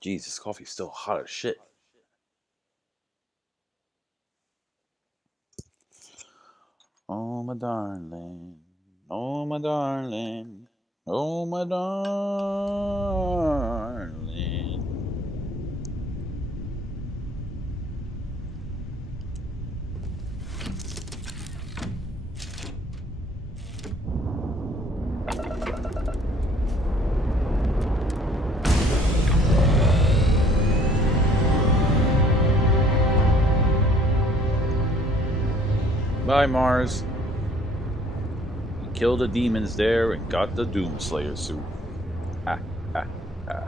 Jeez, this coffee's still hot as shit. Oh, my darling. Oh, my darling. Oh, my darling. Bye, Mars. We killed the demons there and got the Doomslayer suit. Ha, ha, ha.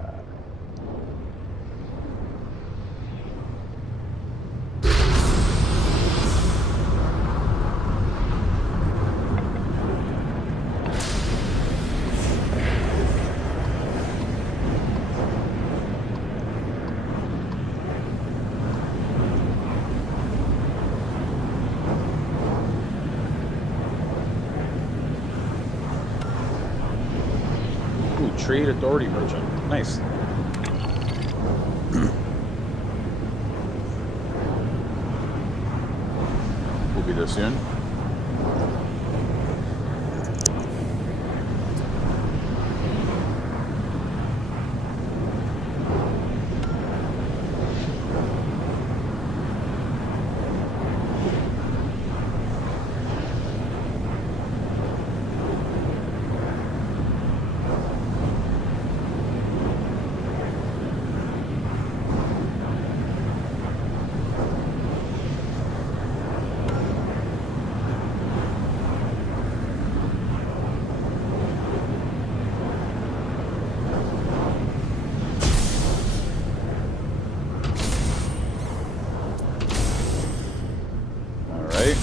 Ooh, trade authority merchant. Nice. We'll be there soon. Alright.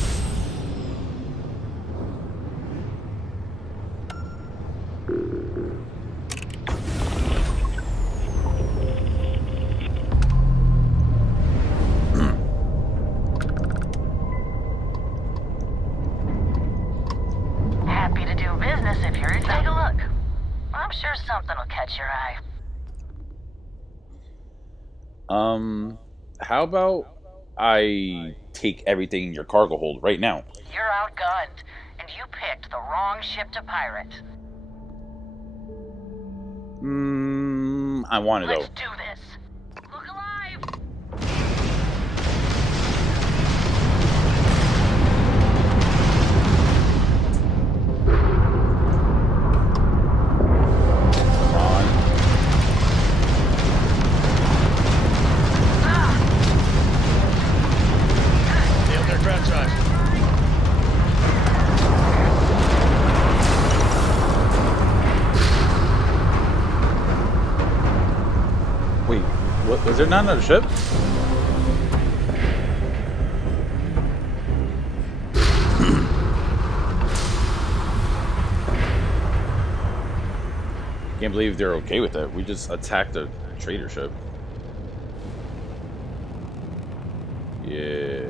Happy to do business if you're... Take a look. I'm sure something will catch your eye. How about I take everything in your cargo hold right now? You're outgunned, and you picked the wrong ship to pirate. I want to Let's though. do this. Look alive! Come on. Nailed their crouch drive. Wait, what? Was there not another ship? Can't believe they're okay with it. We just attacked a trader ship. Yeah,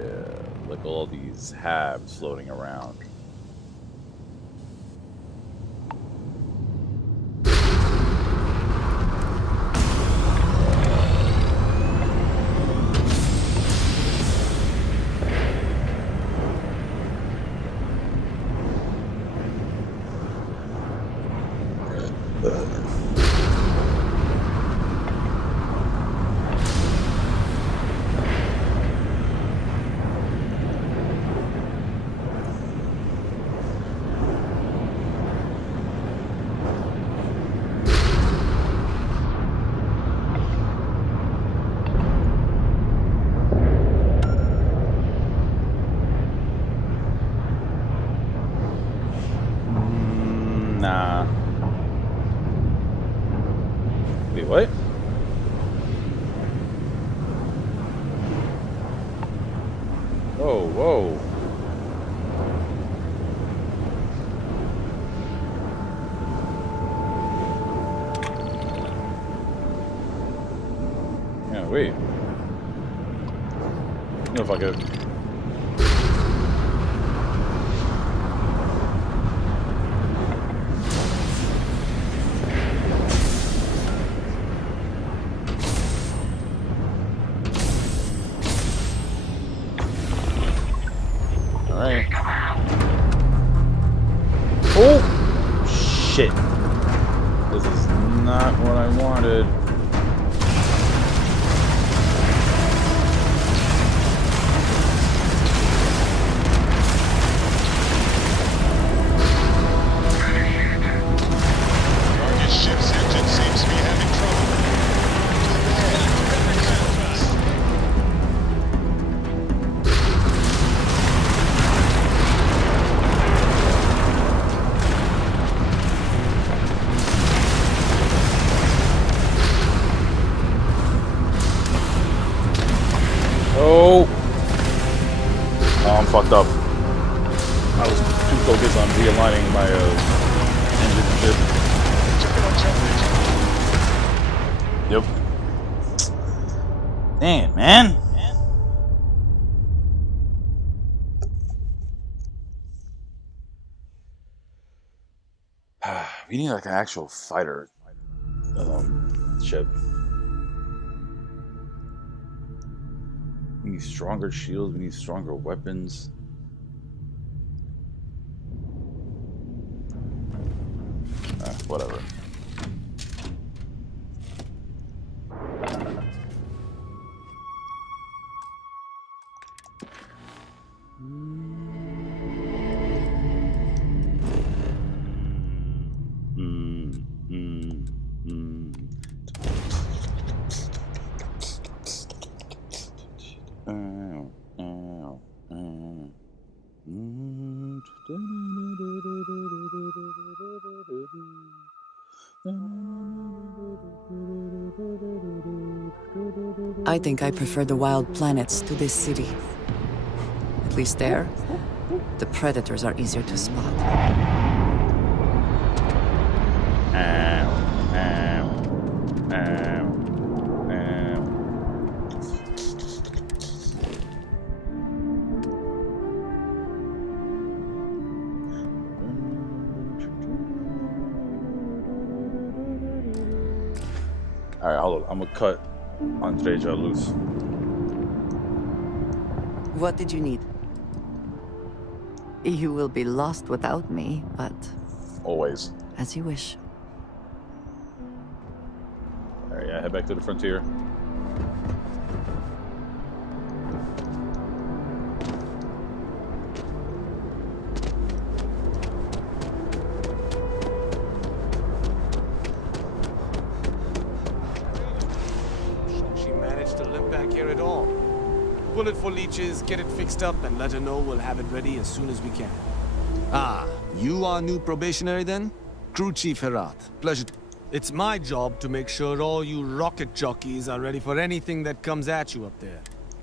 look at all these halves floating around. Nah. Wait, what? Whoa, whoa. Yeah, wait. I don't know if I could. Oh! Shit. This is not what I wanted. Target ship's engine seems to be having trouble. Oh! Oh, I'm fucked up. I was too focused on realigning my engine and shit. Yep. Dang it, man. We need like an actual fighter ship. We need stronger shields. We need stronger weapons. Whatever. I think I prefer the wild planets to this city. At least there, the predators are easier to spot. Alright, hold on. I'm gonna cut Andreja loose. What did you need? You will be lost without me, but Always. as you wish. Alright, yeah, head back to the frontier. She managed to limp back here at all. Pull it for leeches, get it fixed up, and let her know we'll have it ready as soon as we can. Ah, you are new probationary then? Crew Chief Herat. Pleasure. It's my job to make sure all you rocket jockeys are ready for anything that comes at you up there.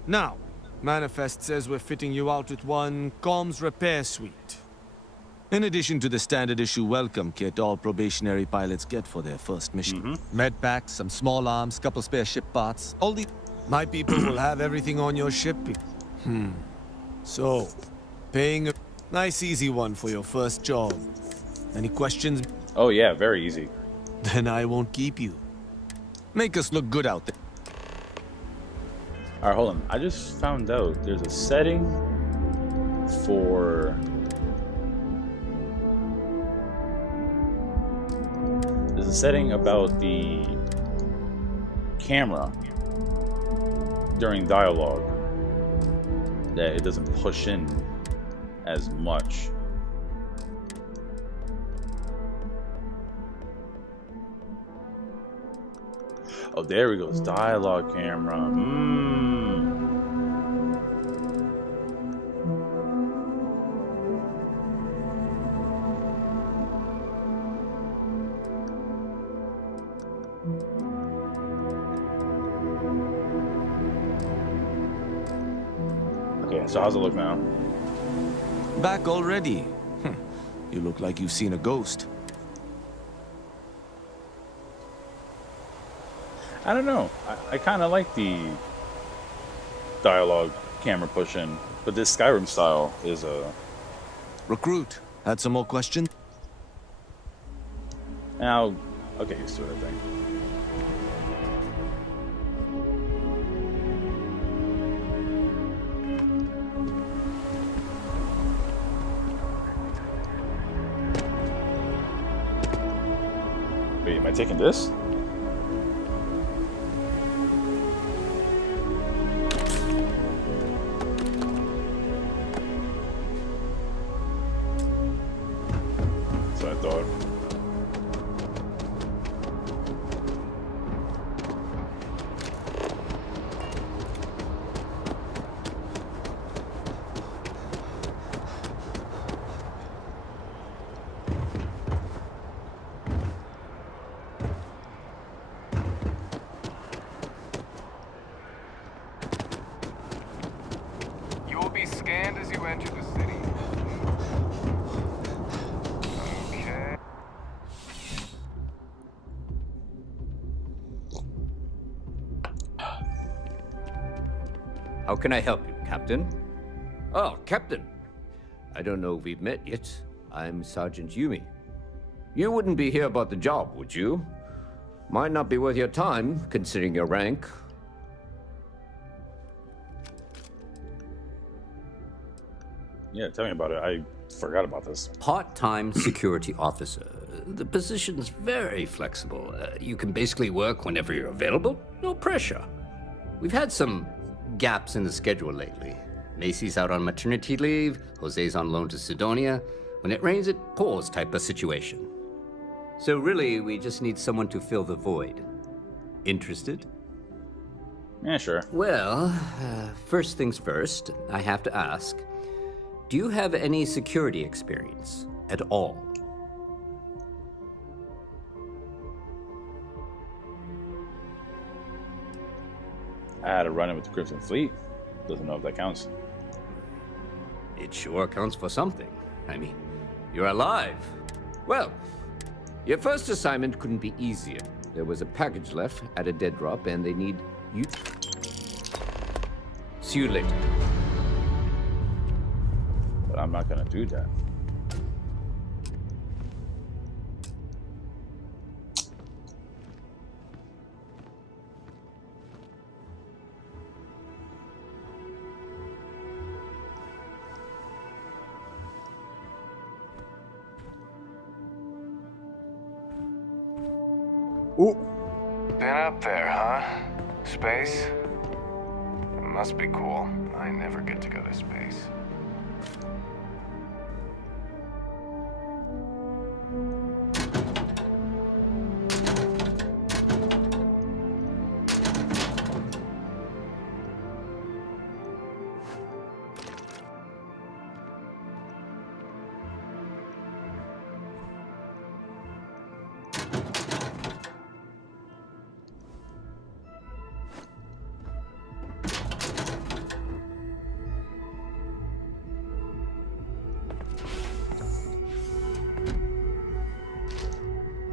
Now, Manifest says we're fitting you out with one comms repair suite. In addition to the standard issue welcome kit all probationary pilots get for their first mission. Med packs, some small arms, couple spare ship parts, all the... My people will have everything on your ship. So, paying a nice easy one for your first job. Any questions? Oh yeah, very easy. Then I won't keep you. Make us look good out there. Alright, hold on. I just found out there's a setting for... There's a setting about the camera during dialogue that it doesn't push in as much. Oh, there we go. It's dialogue camera. Okay, so how's it look now? Back already? You look like you've seen a ghost. I don't know. I kind of like the dialogue camera push in, but this Skyrim style is a... Recruit, had some more questions? Now, I'll get used to it, I think. Wait, am I taking this? So I thought. You will be scanned as you enter the city. Okay. How can I help you, Captain? Oh, Captain. I don't know if we've met yet. I'm Sergeant Yumi. You wouldn't be here about the job, would you? Might not be worth your time, considering your rank. Yeah, tell me about it. I forgot about this. Part-time security officer. The position's very flexible. You can basically work whenever you're available. No pressure. We've had some gaps in the schedule lately. Macy's out on maternity leave. Jose's on loan to Sidonia. When it rains, it pours type of situation. So really, we just need someone to fill the void. Interested? Yeah, sure. Well, first things first, I have to ask, do you have any security experience at all? I had a run-in with the Crimson Fleet. Doesn't know if that counts. It sure counts for something. I mean, you're alive. Well, your first assignment couldn't be easier. There was a package left at a dead drop, and they need you. See you later. But I'm not gonna do that. Ooh. Been up there, huh? Space? It must be cool. I never get to go to space.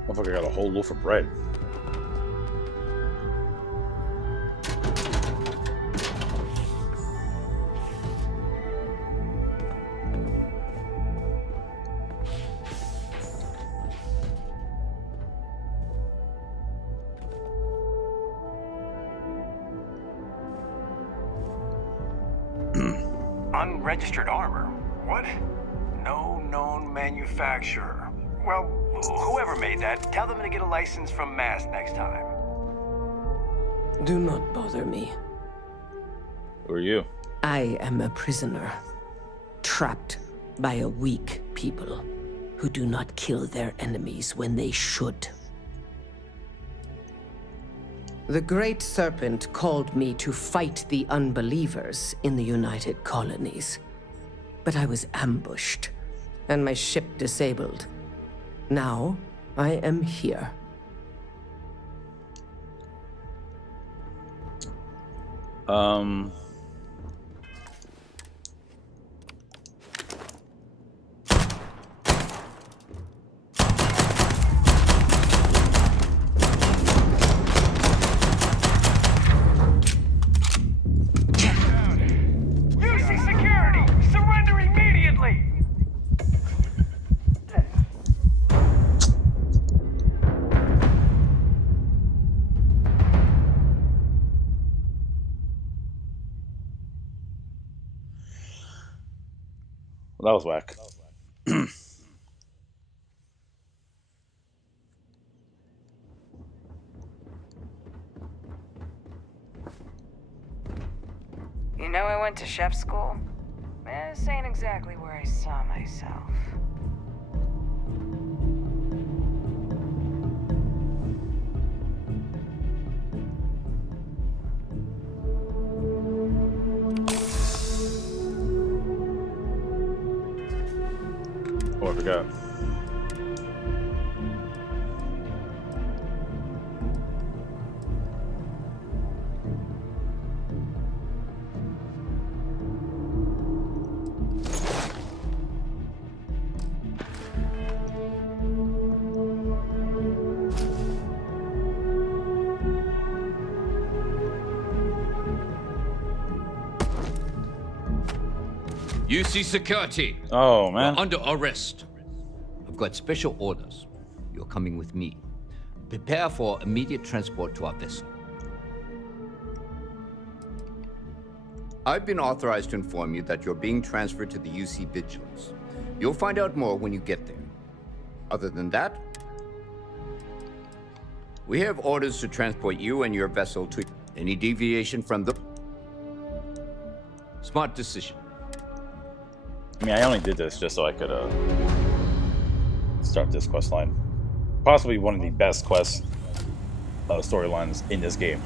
Motherfucker got a whole loaf of bread. Unregistered armor? What? No known manufacturer. Well, whoever made that, tell them to get a license from MAST next time. Do not bother me. Who are you? I am a prisoner, trapped by a weak people who do not kill their enemies when they should. The Great Serpent called me to fight the unbelievers in the United Colonies. But I was ambushed, and my ship disabled. Now, I am here. UC security! Surrender immediately! Well, that was whack. know I went to chef school? This ain't exactly where I saw myself. Oh, I forgot. UC security. Oh, man. You're under arrest. I've got special orders. You're coming with me. Prepare for immediate transport to our vessel. I've been authorized to inform you that you're being transferred to the UC Vigilance. You'll find out more when you get there. Other than that, we have orders to transport you and your vessel to any deviation from the... Smart decision. I mean, I only did this just so I could start this quest line. Possibly one of the best quest storylines in this game.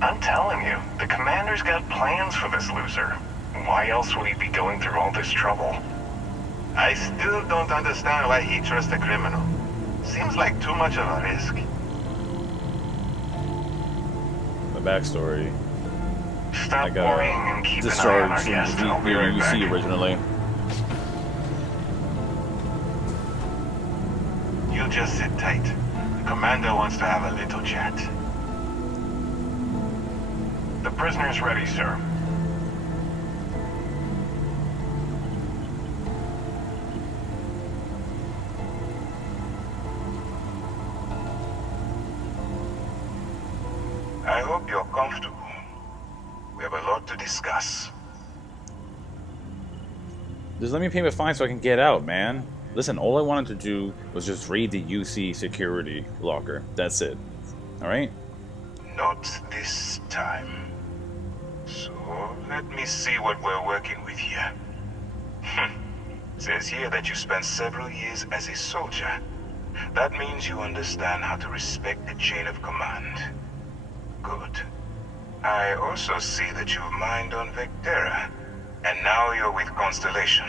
I'm telling you, the commander's got plans for this loser. Why else would he be going through all this trouble? I still don't understand why he trusts a criminal. Seems like too much of a risk. The backstory. Stop worrying and keep an eye on our Discharged guest. from I'll be right the UC back. originally. You just sit tight. The commander wants to have a little chat. The prisoner's ready, sir. I hope you're comfortable. We have a lot to discuss. Just let me pay my fine so I can get out, man. Listen, all I wanted to do was just raid the UC security locker. That's it. Alright? Not this time. So, let me see what we're working with here. Says here that you spent several years as a soldier. That means you understand how to respect the chain of command. Good. I also see that you've mined on Vectera, and now you're with Constellation.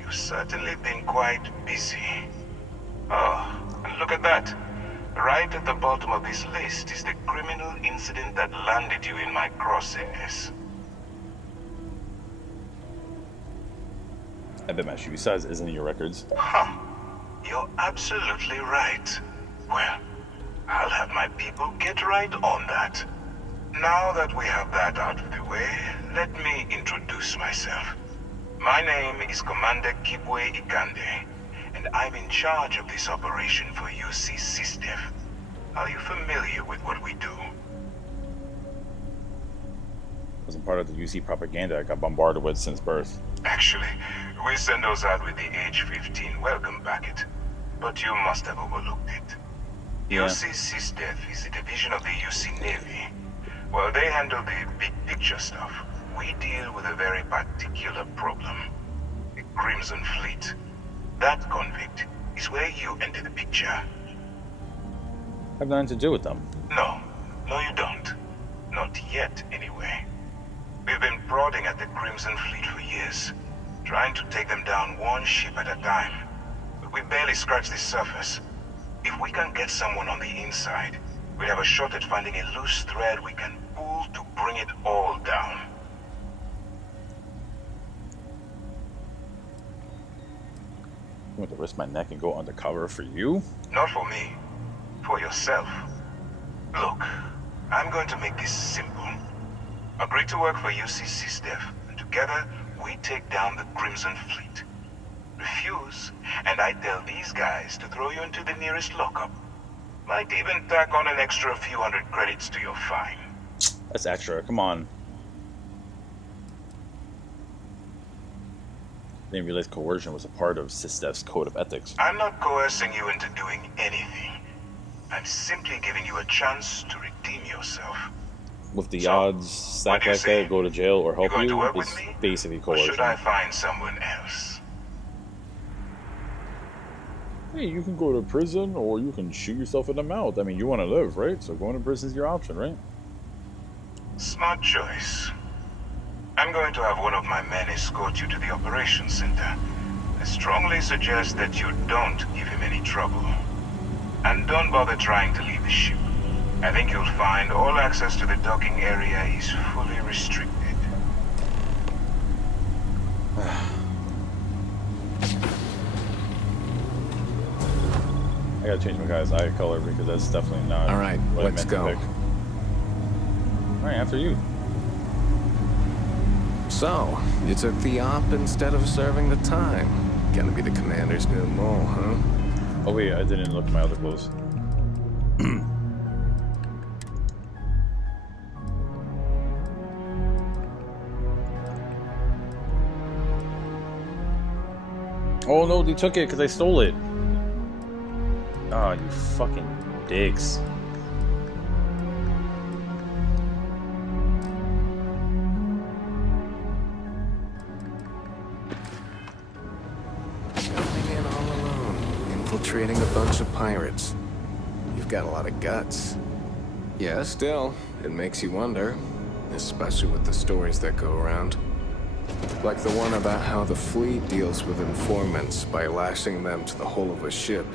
You've certainly been quite busy. Oh, and look at that. Right at the bottom of this list is the criminal incident that landed you in my crosshairs. I bet my shoe size isn't in your records. Huh. You're absolutely right. Well, I'll have my people get right on that. Now that we have that out of the way, let me introduce myself. My name is Commander Kibwe Ikande, and I'm in charge of this operation for UC SysDef. Are you familiar with what we do? Wasn't part of the UC propaganda I got bombarded with since birth. Actually, we send those out with the age 15 welcome packet, but you must have overlooked it. Yeah. UC SysDef is a division of the UC Navy. Well, they handle the big picture stuff. We deal with a very particular problem. The Crimson Fleet. That convict is where you enter the picture. I have nothing to do with them. No, you don't. Not yet, anyway. We've been prodding at the Crimson Fleet for years, trying to take them down one ship at a time. But we barely scratched the surface. If we can get someone on the inside, we have a shot at finding a loose thread we can pull to bring it all down. I'm going to risk my neck and go undercover for you? Not for me. For yourself. Look, I'm going to make this simple. Agree to work for UC SysDef, and together we take down the Crimson Fleet. Refuse, and I tell these guys to throw you into the nearest lockup. Might even tack on an extra few hundred credits to your fine. That's extra. Come on. Didn't realize coercion was a part of SysDef's code of ethics. I'm not coercing you into doing anything. I'm simply giving you a chance to redeem yourself. with the So, odds what stacked do you like say? that, go to jail or You help going to you work with is me? basically Or should coercion. I find someone else? Hey, you can go to prison or you can shoot yourself in the mouth. I mean, you want to live, right? So going to prison is your option, right? Smart choice. I'm going to have one of my men escort you to the operations center. I strongly suggest that you don't give him any trouble. And don't bother trying to leave the ship. I think you'll find all access to the docking area is fully restricted. I gotta change my guy's eye color because that's definitely not All right, what let's I meant go. to pick. Alright, after you. So, you took the op instead of serving the time. Gonna be the commander's new mole, huh? Oh wait, I didn't look at my other clothes. Oh no, they took it because I stole it. Oh, you fucking dicks. Coming in all alone, infiltrating a bunch of pirates. You've got a lot of guts. Yeah, still, it makes you wonder, especially with the stories that go around. Like the one about how the fleet deals with informants by lashing them to the hull of a ship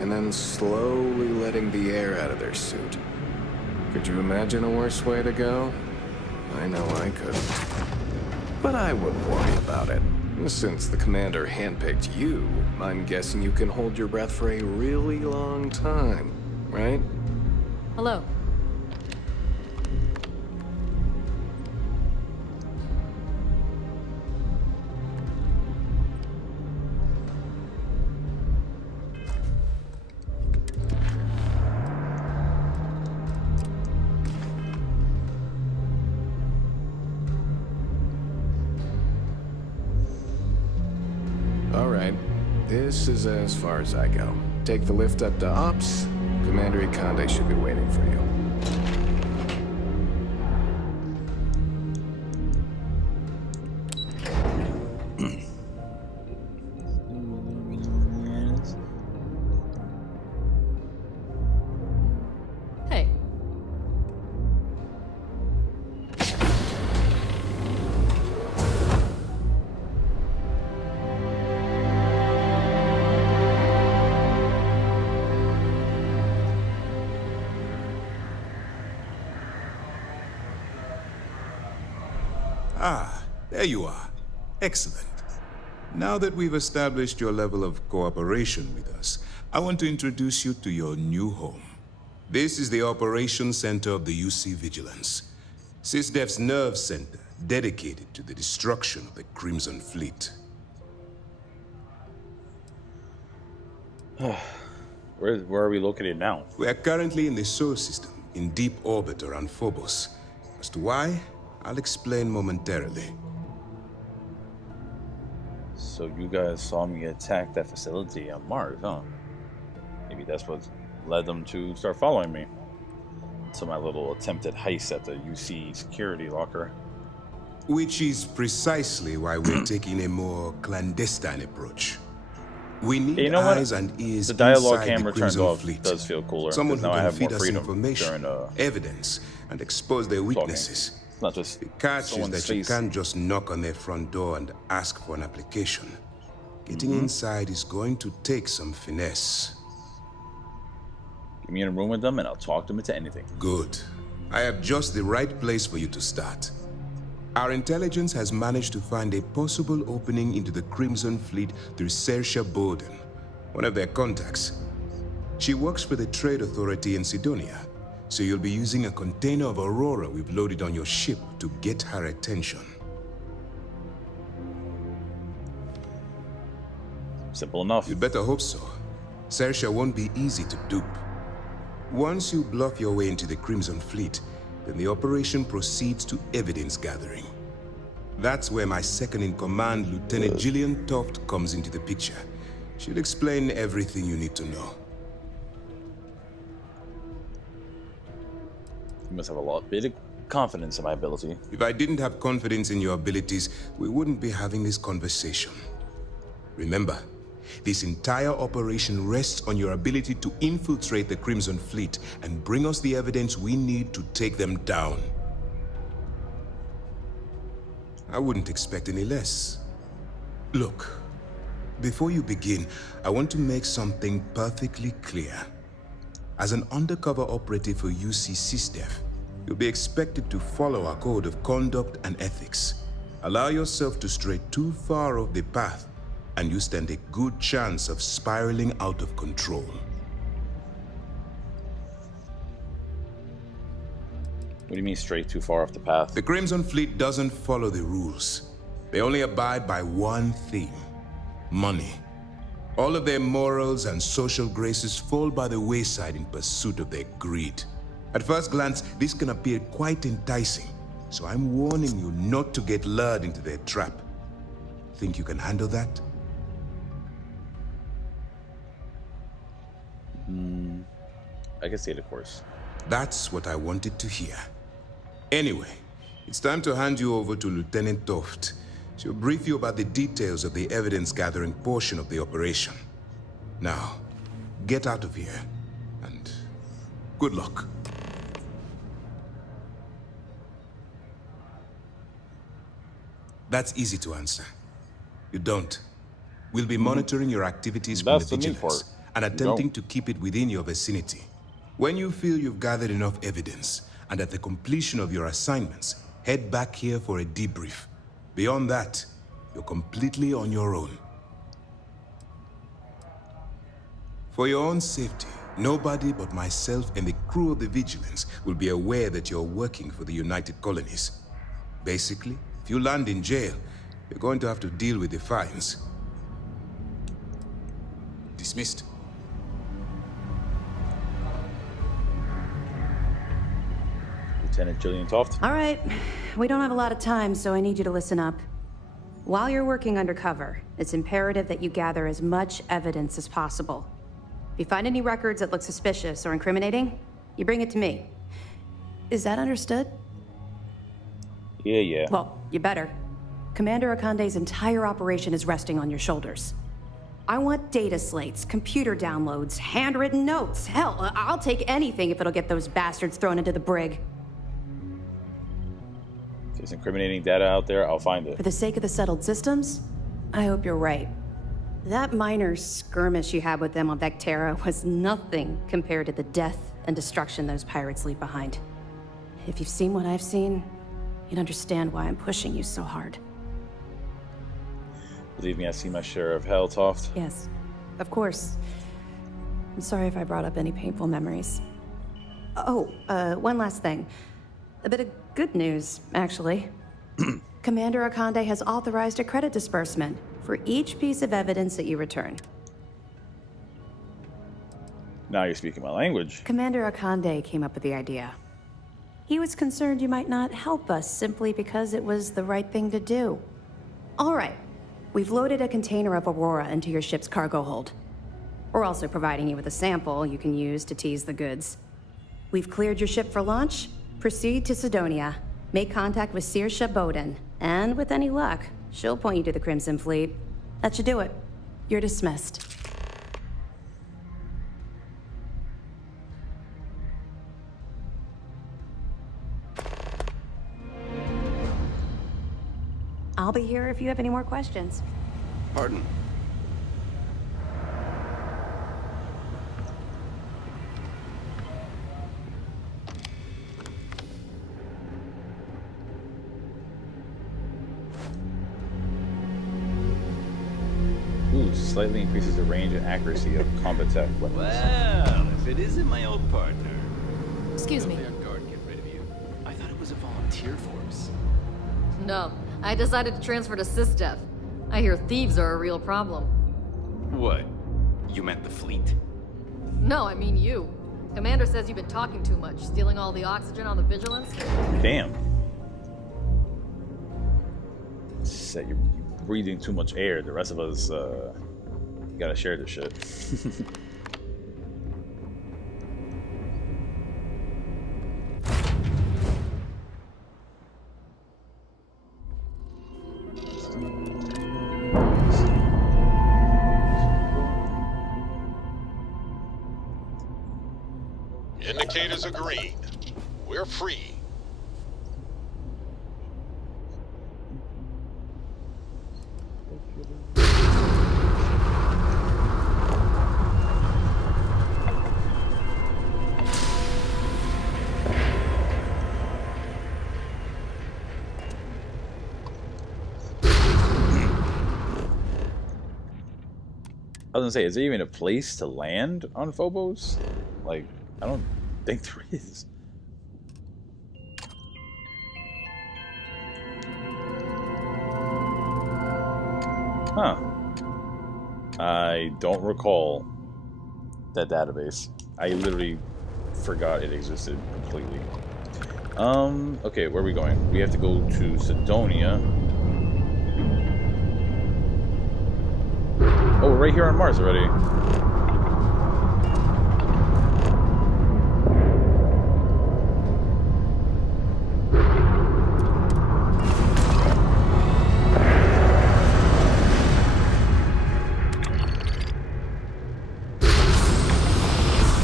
and then slowly letting the air out of their suit. Could you imagine a worse way to go? I know I couldn't. But I wouldn't worry about it. Since the commander handpicked you, I'm guessing you can hold your breath for a really long time, right? Hello. All right. This is as far as I go. Take the lift up to Ops. Commander Ikonde should be waiting for you. Hey. Ah, there you are. Excellent. Now that we've established your level of cooperation with us, I want to introduce you to your new home. This is the Operations Center of the UC Vigilance, SysDef's nerve center dedicated to the destruction of the Crimson Fleet. Where are we located now? We are currently in the Sol system, in deep orbit around Phobos. As to why, I'll explain momentarily. So you guys saw me attack that facility on Mars, huh? Maybe that's what led them to start following me. To my little attempted heist at the UC security locker. Which is precisely why we're taking a more clandestine approach. We need Hey, you know what? eyes and ears The dialogue inside camera the turned Crimson off Fleet. does feel cooler. Someone Because who now I can have more feed us freedom information, during evidence, and expose their weaknesses. It's not just The catch is someone's that you face. can't just knock on their front door and ask for an application. Getting inside is going to take some finesse. Get me in a room with them and I'll talk them into anything. Good. I have just the right place for you to start. Our intelligence has managed to find a possible opening into the Crimson Fleet through Saoirse Bowden, one of their contacts. She works for the Trade Authority in Sidonia, so you'll be using a container of Aurora we've loaded on your ship to get her attention. Simple enough. You'd better hope so. Saoirse won't be easy to dupe. Once you bluff your way into the Crimson Fleet, then the operation proceeds to evidence gathering. That's where my second-in-command, Lieutenant Gillian Toft, comes into the picture. She'll explain everything you need to know. You must have a lot big confidence in my ability. If I didn't have confidence in your abilities, we wouldn't be having this conversation. Remember, this entire operation rests on your ability to infiltrate the Crimson Fleet and bring us the evidence we need to take them down. I wouldn't expect any less. Look, before you begin, I want to make something perfectly clear. As an undercover operative for UC SysDef, you'll be expected to follow our code of conduct and ethics. Allow yourself to stray too far off the path, and you stand a good chance of spiraling out of control. What do you mean straight too far off the path? The Crimson Fleet doesn't follow the rules. They only abide by one theme: money. All of their morals and social graces fall by the wayside in pursuit of their greed. At first glance, this can appear quite enticing, so I'm warning you not to get lured into their trap. Think you can handle that? I can see it, of course. That's what I wanted to hear. Anyway, it's time to hand you over to Lieutenant Toft. She'll brief you about the details of the evidence-gathering portion of the operation. Now, get out of here, and good luck. That's easy to answer. You don't. We'll be monitoring your activities from the vigilance and attempting to keep it within your vicinity. When you feel you've gathered enough evidence, and at the completion of your assignments, head back here for a debrief. Beyond that, you're completely on your own. For your own safety, nobody but myself and the crew of the Vigilance will be aware that you're working for the United Colonies. Basically, if you land in jail, you're going to have to deal with the fines. Dismissed. Lieutenant Jillian Toft. All right. We don't have a lot of time, so I need you to listen up. While you're working undercover, it's imperative that you gather as much evidence as possible. If you find any records that look suspicious or incriminating, you bring it to me. Is that understood? Yeah. Well, you better. Commander Akande's entire operation is resting on your shoulders. I want data slates, computer downloads, handwritten notes. Hell, I'll take anything if it'll get those bastards thrown into the brig. If there's incriminating data out there, I'll find it. For the sake of the settled systems, I hope you're right. That minor skirmish you had with them on Vectera was nothing compared to the death and destruction those pirates leave behind. If you've seen what I've seen, you'd understand why I'm pushing you so hard. Believe me, I see my share of hell, Toft. Yes, of course. I'm sorry if I brought up any painful memories. Oh, one last thing. A bit of good news, actually. Commander Akande has authorized a credit disbursement for each piece of evidence that you return. Now you're speaking my language. Commander Akande came up with the idea. He was concerned you might not help us simply because it was the right thing to do. All right. We've loaded a container of Aurora into your ship's cargo hold. We're also providing you with a sample you can use to tease the goods. We've cleared your ship for launch. Proceed to Sidonia. Make contact with Saoirse Bowden. And with any luck, she'll point you to the Crimson Fleet. That should do it. You're dismissed. I'll be here if you have any more questions. Pardon? Ooh, slightly increases the range and accuracy of combat tech weapons. Well, if it isn't my old partner. Excuse me. Guard get rid of you. I thought it was a volunteer force. No, I decided to transfer to SysDef. I hear thieves are a real problem. What? You meant the fleet? No, I mean you. Commander says you've been talking too much, stealing all the oxygen on the Vigilance. Damn. Said you're breathing too much air. The rest of us, gotta share this shit. Indicators are green. We're free. I was gonna say, is there even a place to land on Phobos? Like, I don't think there is. Huh. I don't recall that database. I literally forgot it existed completely. Okay, where are we going? We have to go to Sidonia. Oh, we're right here on Mars already.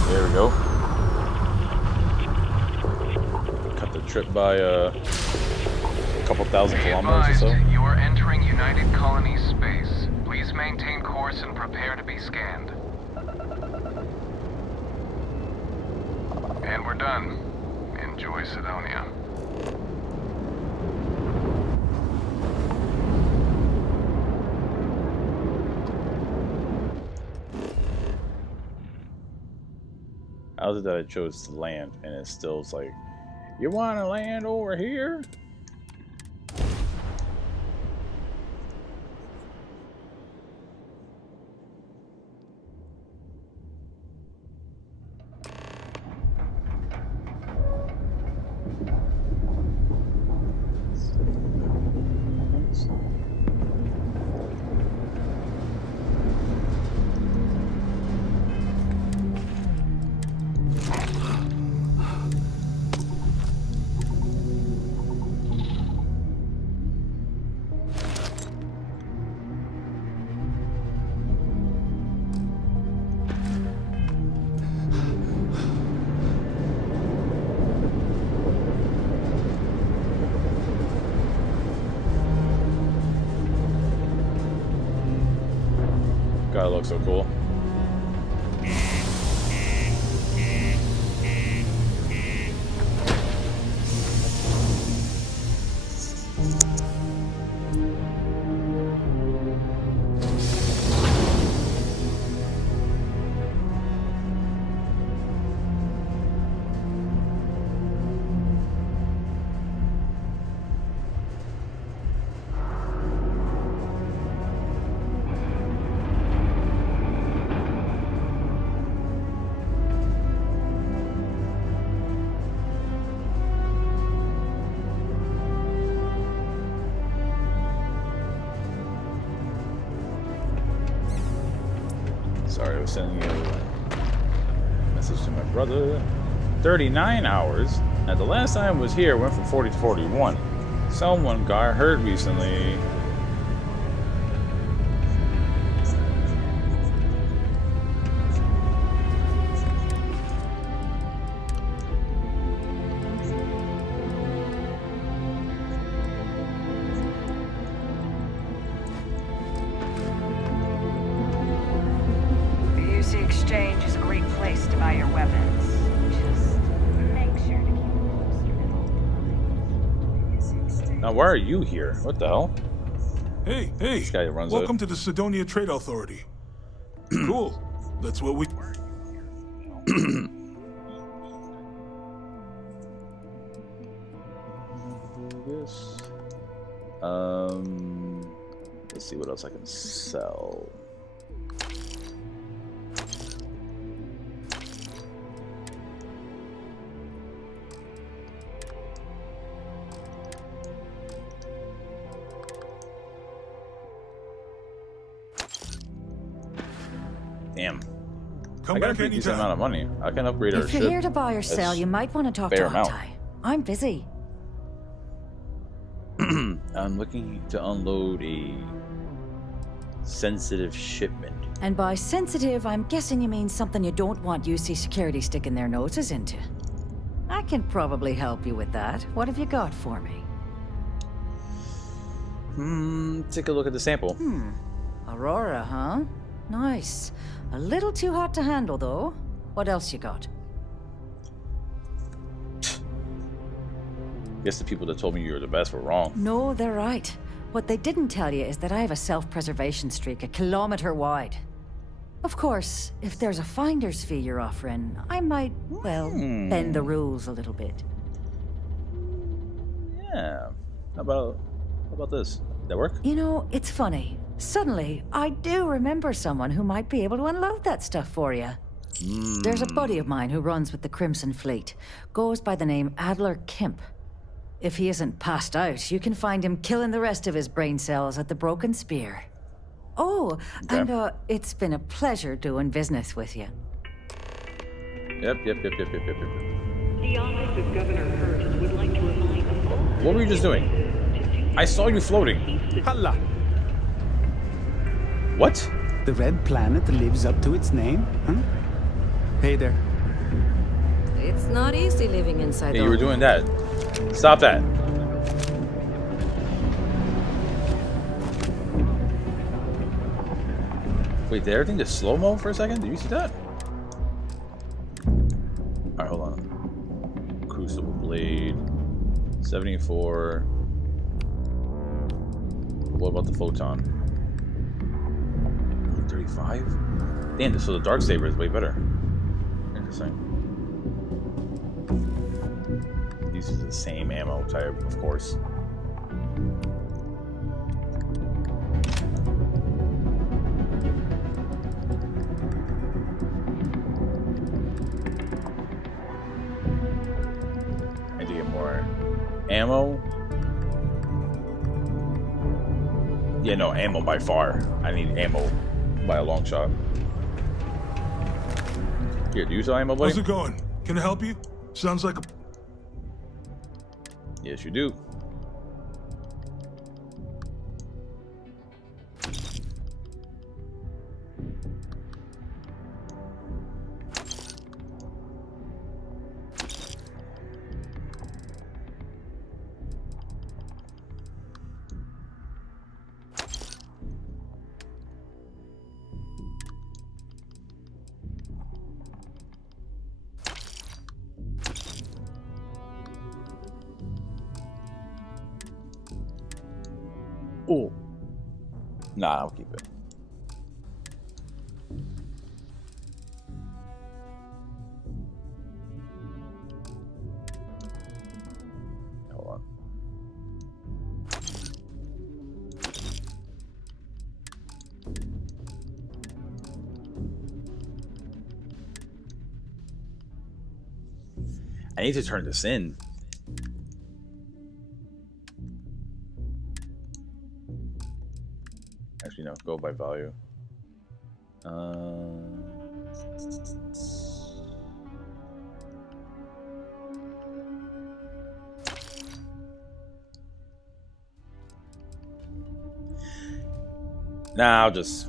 There we go. Cut the trip by a couple thousand kilometers or so. You are entering United Colonies space. Please maintain course and prepare to be scanned. And we're done. Enjoy Sidonia. How is it that I chose to land and it still is like, you want to land over here? God, it looks so cool. Sorry, I was sending you a message to my brother. 39 hours. Now, the last time I was here, went from 40 to 41. Someone got hurt recently. Exchange is a great place to buy your weapons. Just make sure to keep it. Now, why are you here? What the hell? Hey, This guy runs welcome to the Sidonia Trade Authority. Cool. That's what we... This. Let's see what else I can sell. Damn. I got a pretty decent amount of money. I can upgrade our ship. If you're here to buy or sell, you might want to talk to Hawkeye. I'm busy. I'm looking to unload a sensitive shipment. And by sensitive, I'm guessing you mean something you don't want UC security sticking their noses into. can probably help you with that. What have you got for me? Take a look at the sample. Aurora, huh? Nice. A little too hot to handle, though. What else you got? Guess the people that told me you were the best were wrong. No, they're right. What they didn't tell you is that I have a self-preservation streak 1 kilometer wide. Of course, if there's a finder's fee you're offering, I might, well, bend the rules a little bit. Yeah. How about this? That work? You know, it's funny. Suddenly, I do remember someone who might be able to unload that stuff for you. There's a buddy of mine who runs with the Crimson Fleet. Goes by the name Adler Kemp. If he isn't passed out, you can find him killing the rest of his brain cells at the Broken Spear. Oh, okay. And it's been a pleasure doing business with you. Yep. The office of Governor Curtis would like to remind us all. What were you just doing? I saw you floating. Halla. What? The red planet lives up to its name, huh? Hey there. It's not easy living inside Hey, you were doing that. Stop that. Wait, did everything just slow-mo for a second? Did you see that? Alright, hold on. Crucible Blade. 74. What about the Photon? 35? Damn, so the Darksaber is way better. Interesting. These are the same ammo type, of course. I need to get more ammo. Yeah, no, ammo by far. I need ammo by a long shot. Here, do you sell ammo, buddy? How's it going? Can I help you? Sounds like a... Yes, you do. Oh. Nah, I'll keep it. Hold on. I need to turn this in. Actually, no, go by value. Nah, I'll just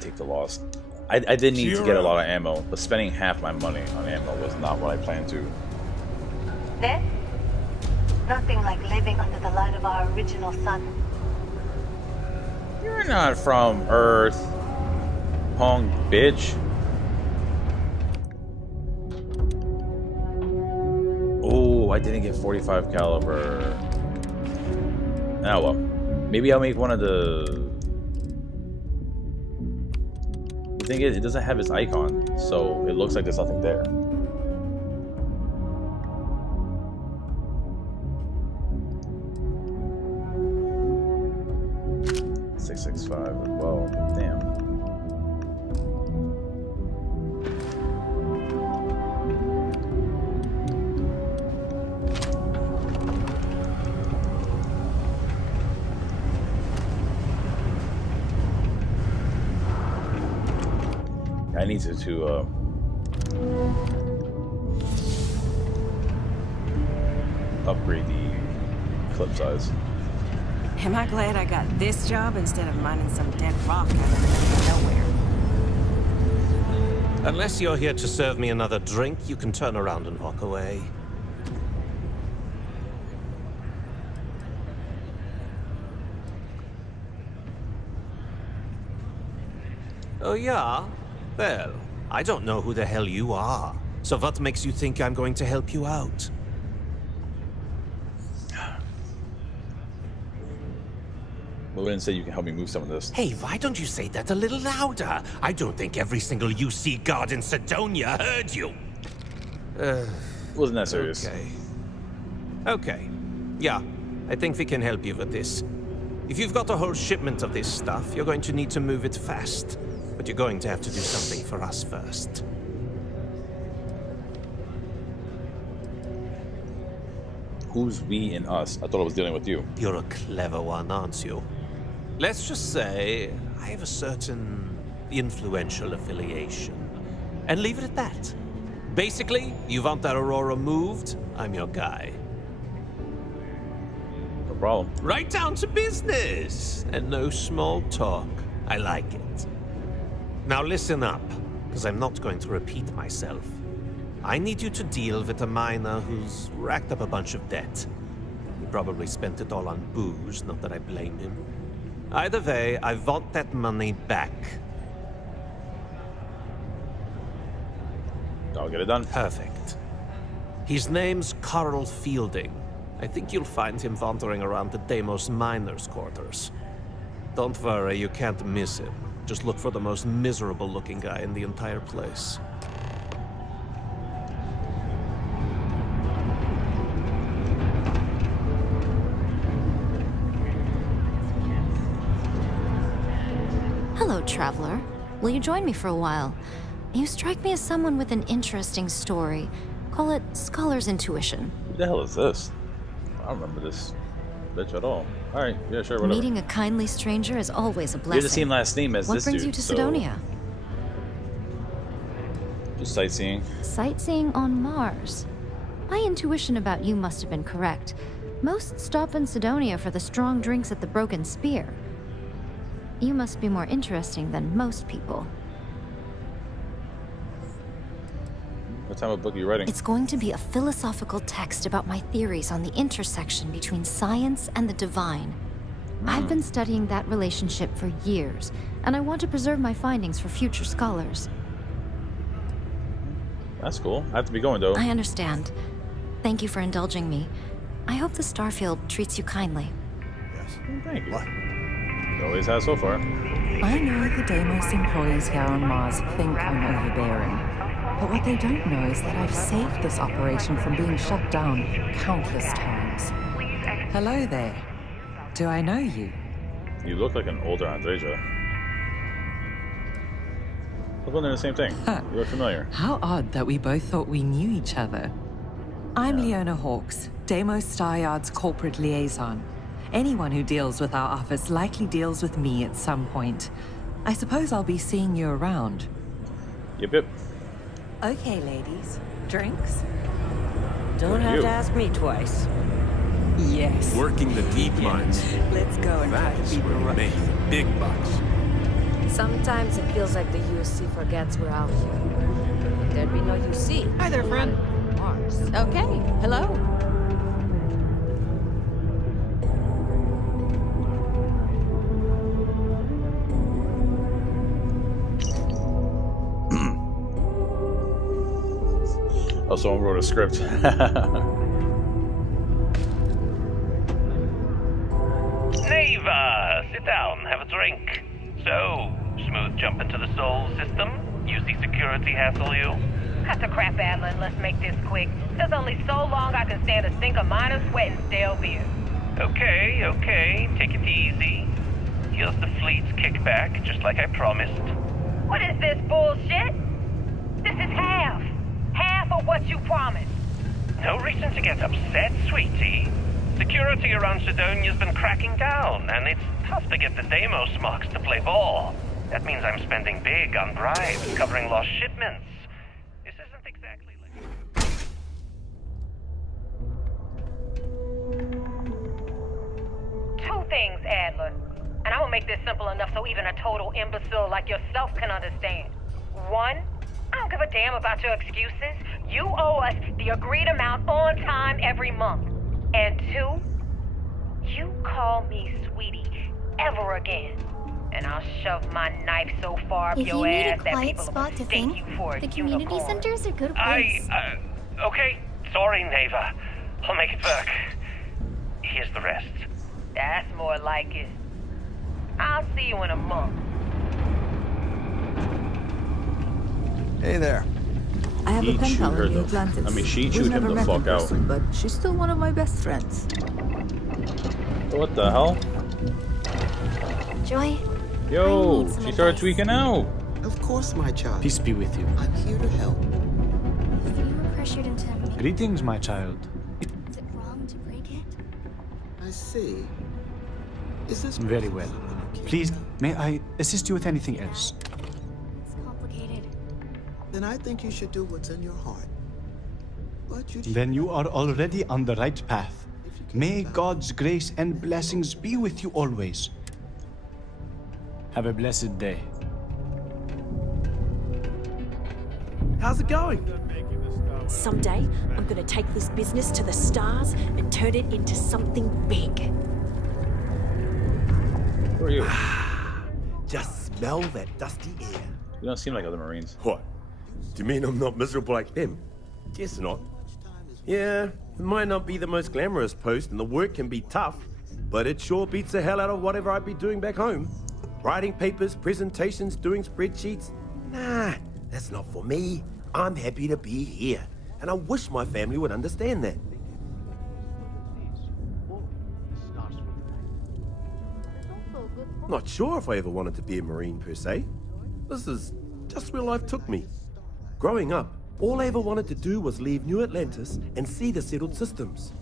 take the loss. I did need to get a lot of ammo, but spending half my money on ammo was not what I planned to. This? Nothing like living under the light of our original sun. You're not from Earth, punk bitch. Oh, I didn't get 45 caliber. Ah, well. Maybe I'll make one of the... The thing is, it doesn't have its icon, so it looks like there's nothing there. Well, damn. I need to upgrade the clip size. Am I glad I got this job instead of mining some dead rock out in the middle of nowhere? Unless you're here to serve me another drink, you can turn around and walk away. Oh, yeah? Well, I don't know who the hell you are. So what makes you think I'm going to help you out? Well, didn't say you can help me move some of this. Hey, why don't you say that a little louder? I don't think every single UC guard in Sidonia heard you. Wasn't that serious. Okay. Yeah, I think we can help you with this. If you've got a whole shipment of this stuff, you're going to need to move it fast. But you're going to have to do something for us first. Who's we and us? I thought I was dealing with you. You're a clever one, aren't you? Let's just say I have a certain influential affiliation. And leave it at that. Basically, you want that Aurora moved, I'm your guy. No problem. Right down to business! And no small talk. I like it. Now listen up, because I'm not going to repeat myself. I need you to deal with a miner who's racked up a bunch of debt. He probably spent it all on booze, not that I blame him. Either way, I want that money back. I'll get it done. Perfect. His name's Carl Fielding. I think you'll find him wandering around the Deimos miners' quarters. Don't worry, you can't miss him. Just look for the most miserable-looking guy in the entire place. Hello, traveler. Will you join me for a while? You strike me as someone with an interesting story. Call it scholar's intuition. Who the hell is this? I don't remember this bitch at all. Alright, yeah, sure, whatever. Meeting a kindly stranger is always a blessing. You have the same last name as what this brings dude, you to so... Sidonia? Just sightseeing. Sightseeing on Mars. My intuition about you must have been correct. Most stop in Sidonia for the strong drinks at the Broken Spear. You must be more interesting than most people. What type of book are you writing? It's going to be a philosophical text about my theories on the intersection between science and the divine. I've been studying that relationship for years, and I want to preserve my findings for future scholars. That's cool. I have to be going, though. I understand. Thank you for indulging me. I hope the Starfield treats you kindly. Yes. Thank you. It always has so far. I know the Deimos employees here on Mars think I'm overbearing. But what they don't know is that I've saved this operation from being shut down countless times. Hello there. Do I know you? You look like an older Andreja. We're doing the same thing. You look familiar. How odd that we both thought we knew each other. I'm Leona Hawks, Deimos Star Yard's corporate liaison. Anyone who deals with our office likely deals with me at some point. I suppose I'll be seeing you around. Yep. Okay, ladies. Drinks? Don't have to ask me twice. Yes. Working the deep mines. Let's go and try to That's beat where the we rush. make the big bucks. Sometimes it feels like the USC forgets we're out here. There'd be no UC. Hi there, friend. Mars. Okay, hello. Oh, someone wrote a script. Neva, sit down, have a drink. So, smooth jump into the Sol system? UC security hassle you? Cut the crap, Adler, and let's make this quick. There's only so long I can stand a sink of minor sweat and stale beer. Okay, take it easy. Here's the fleet's kickback, just like I promised. What is this bullshit? This is half of what you promised. No reason to get upset, sweetie. Security around Sidonia's been cracking down, and it's tough to get the Deimos marks to play ball. That means I'm spending big on bribes, covering lost shipments. This isn't exactly like... Two things, Adler. And I will make this simple enough so even a total imbecile like yourself can understand. One, I don't give a damn about your excuses. You owe us the agreed amount on time every month. And two, you call me sweetie ever again. and I'll shove my knife so far up If your you need a ass that quiet people will spot to mistake think, you for a the community unicorn. center's a good place. Okay, sorry, Neva. I'll make it work. Here's the rest. That's more like it. I'll see you in a month. Hey there. I have a He'd pen shoot pal her in the the- Atlantis. I mean, she'd We've shoot him never the met fuck in person, out. but she's still one of my best friends. What the hell? Joy, Yo, need some she started advice. tweaking out. Of course, my child. Peace be with you. I'm here to help. if you were pressured into making, Greetings, my child. is it wrong to break it? I see. Is this Very well. Please, may I assist you with anything else? It's complicated. Then I think you should do what's in your heart. But you Then you are already on the right path. May God's grace and blessings be with you always. Have a blessed day. How's it going? Someday, I'm gonna take this business to the stars and turn it into something big. Who are you? Just smell that dusty air. You don't seem like other Marines. What? Do you mean I'm not miserable like him? Guess not. Yeah, it might not be the most glamorous post and the work can be tough, but it sure beats the hell out of whatever I'd be doing back home. Writing papers, presentations, doing spreadsheets. Nah, that's not for me. I'm happy to be here, and I wish my family would understand that. Not sure if I ever wanted to be a Marine per se. This is just where life took me. Growing up, all I ever wanted to do was leave New Atlantis and see the settled systems.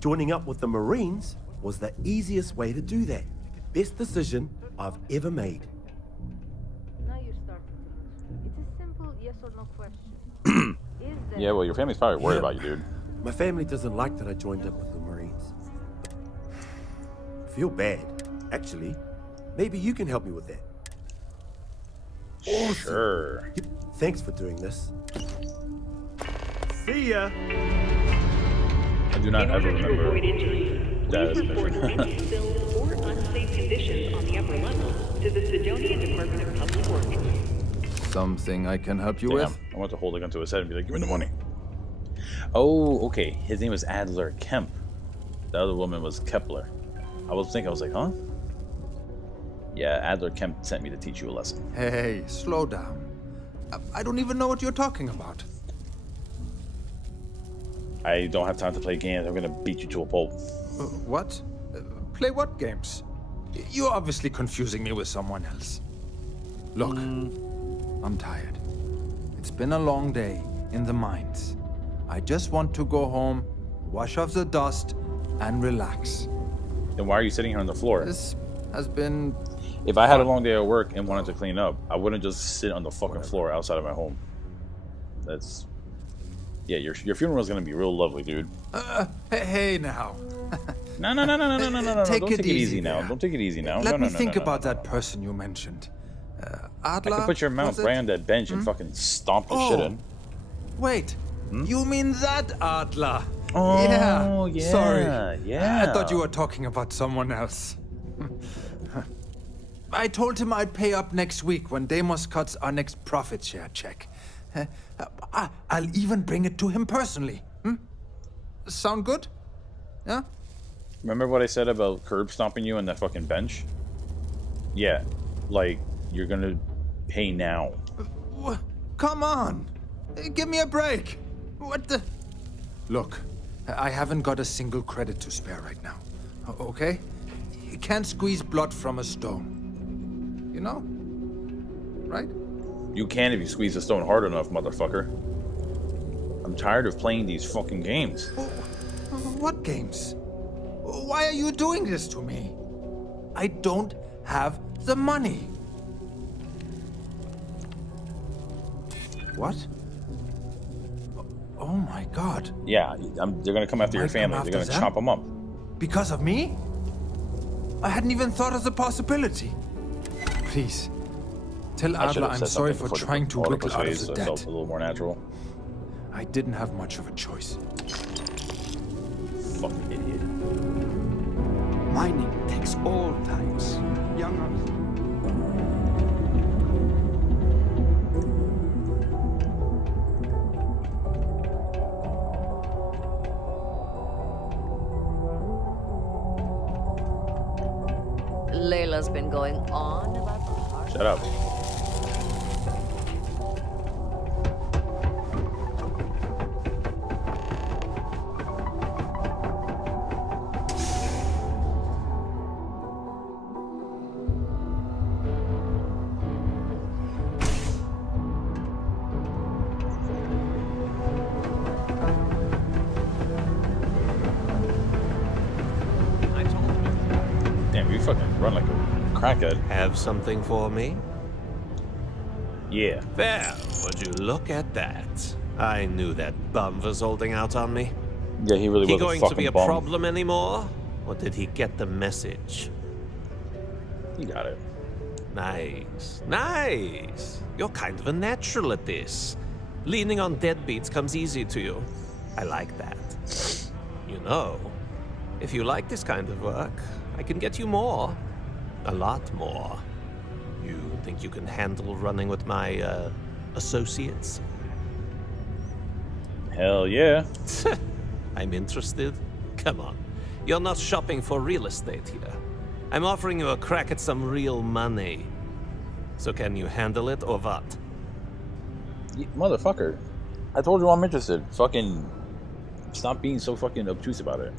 Joining up with the Marines was the easiest way to do that. Best decision I've ever made. Now you're starting to. It's a simple yes or no question. Yeah, well, your family's probably worried about you, dude. My family doesn't like that I joined up with the Marines. I feel bad. Actually, maybe you can help me with that. Awesome. Sure. Thanks for doing this. See ya. I do not In ever order to remember avoid injuries, that as a please report mission. any spills or unsafe conditions on the upper level to the Sidonia Department of Public Works. Something I can help you Damn, with? I want to hold a gun to his head and be like, give me the money. Oh, okay. His name was Adler Kemp. The other woman was Kepler. I was like, huh? Yeah, Adler Kemp sent me to teach you a lesson. Hey, slow down. I don't even know what you're talking about. I don't have time to play games. I'm gonna beat you to a pulp. What? Play what games? You're obviously confusing me with someone else. Look, I'm tired. It's been a long day in the mines. I just want to go home, wash off the dust, and relax. Then why are you sitting here on the floor? This has been... If I had a long day at work and wanted to clean up, I wouldn't just sit on the fucking floor outside of my home. That's... Yeah, your funeral is gonna be real lovely, dude. Hey now. No. Take Don't it take it easy there. now. Don't take it easy now. Let no, me think no. about that person you mentioned. I Adler? could put your mount was it? right on that bench and fucking stomp the shit in. Wait. You mean that Adler? Oh, yeah. Sorry. Yeah. I thought you were talking about someone else. I told him I'd pay up next week when Deimos cuts our next profit share check. I'll even bring it to him personally. Sound good? Yeah? Remember what I said about curb stomping you on that fucking bench? Yeah, like, you're gonna pay now. Come on. Give me a break. What the... Look, I haven't got a single credit to spare right now. Okay? You can't squeeze blood from a stone. You know? Right? You can if you squeeze the stone hard enough, motherfucker. I'm tired of playing these fucking games. What games? Why are you doing this to me? I don't have the money. What? Oh my God. Yeah, they're gonna come after your family. They're gonna chop them up. Because of me? I hadn't even thought of the possibility. Please, tell Adler I'm sorry for trying to wiggle out of the debt. Felt a little more natural. I didn't have much of a choice. Fucking idiot. Mining takes all times. Young Alva's been going on about the heart. Shut up. Damn, you fucking run like a crackhead. Have something for me? Yeah. There, would you look at that? I knew that bum was holding out on me. Yeah, he really was a going fucking to be a bum. problem anymore? Or did he get the message? He got it. Nice. Nice. You're kind of a natural at this. Leaning on deadbeats comes easy to you. I like that. You know, if you like this kind of work, I can get you more. A lot more. You think you can handle running with my, associates? Hell yeah. I'm interested. Come on. You're not shopping for real estate here. I'm offering you a crack at some real money. So can you handle it or what? Motherfucker. I told you I'm interested. Fucking stop being so fucking obtuse about it.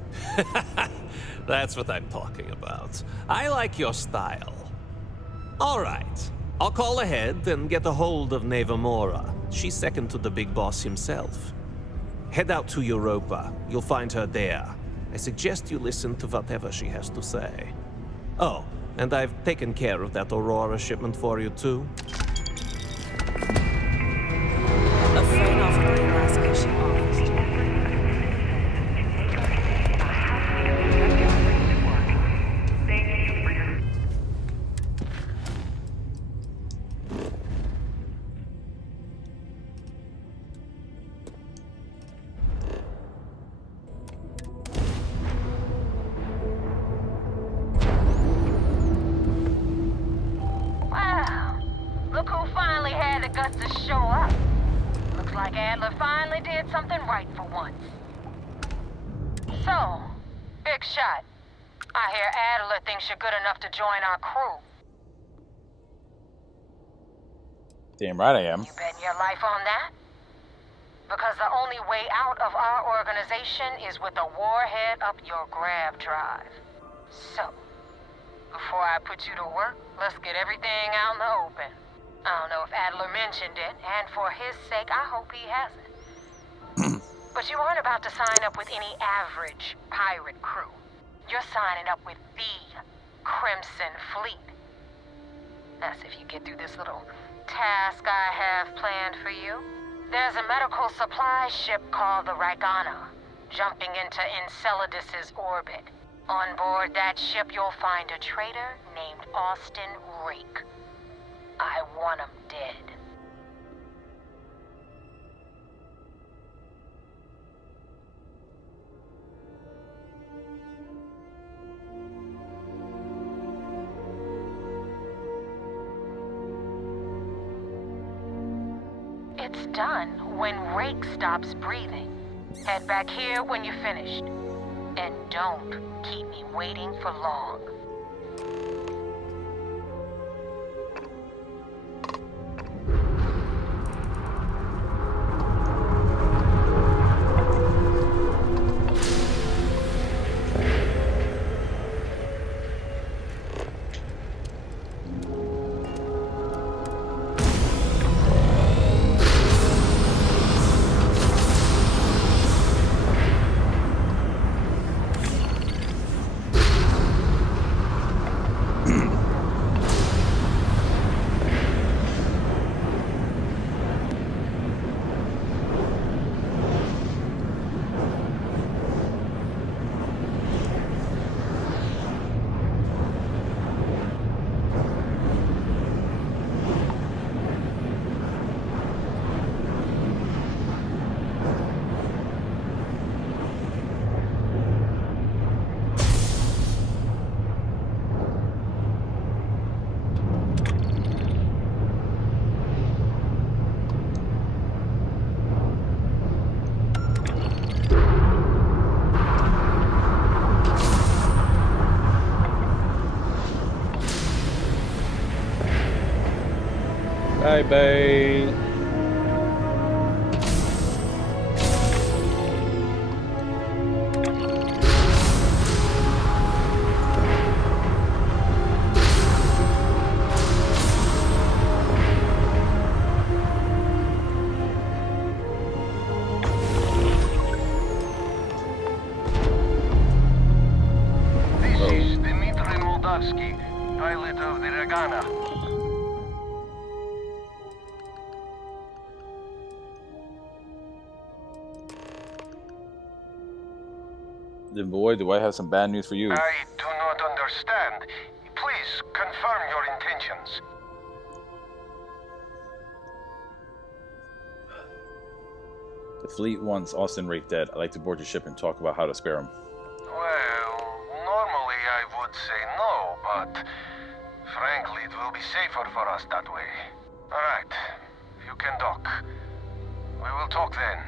That's what I'm talking about. I like your style. All right. I'll call ahead and get a hold of Nevamora. She's second to the big boss himself. Head out to Europa. You'll find her there. I suggest you listen to whatever she has to say. Oh, and I've taken care of that Aurora shipment for you too. Afraid of her asking she offers to. Wow. Look who finally had the guts to show up. Looks like Adler finally did something right for once. So, big shot. I hear Adler thinks you're good enough to join our crew. Damn right I am. You betting your life on that? Because the only way out of our organization is with a warhead up your grab drive. So, before I put you to work, let's get everything out in the open. I don't know if Adler mentioned it, and for his sake, I hope he hasn't. But you aren't about to sign up with any average pirate crew. You're signing up with the Crimson Fleet. That's if you get through this little task I have planned for you. There's a medical supply ship called the Ragana, jumping into Enceladus's orbit. On board that ship, you'll find a traitor named Austin Rake. I want him dead. It's done when Rake stops breathing. Head back here when you're finished. And don't keep me waiting for long. right, babe. Pilot of the Regana. Then boy, do I have some bad news for you. I do not understand. Please confirm your intentions. The fleet wants Austin Rake dead. I'd like to board your ship and talk about how to spare him. Well, normally I would say no, but frankly it will be safer for us that way. Alright, you can dock. We will talk then.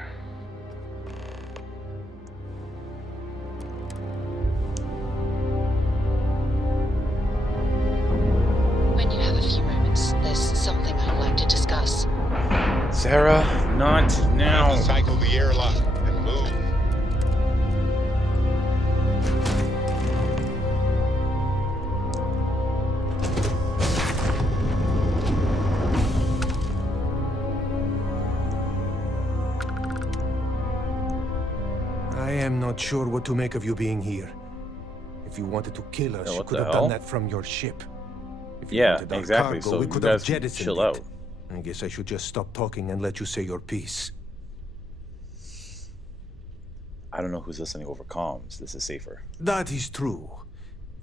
When you have a few moments, there's something I'd like to discuss. Sarah, not now. Cycle the airlock and move. I am not sure what to make of you being here. If you wanted to kill us, you could have done that from your ship. If you wanted our exactly. cargo, So we you could have guys jettisoned chill it. out. I guess I should just stop talking and let you say your piece. I don't know who's listening over comms. This is safer. That is true.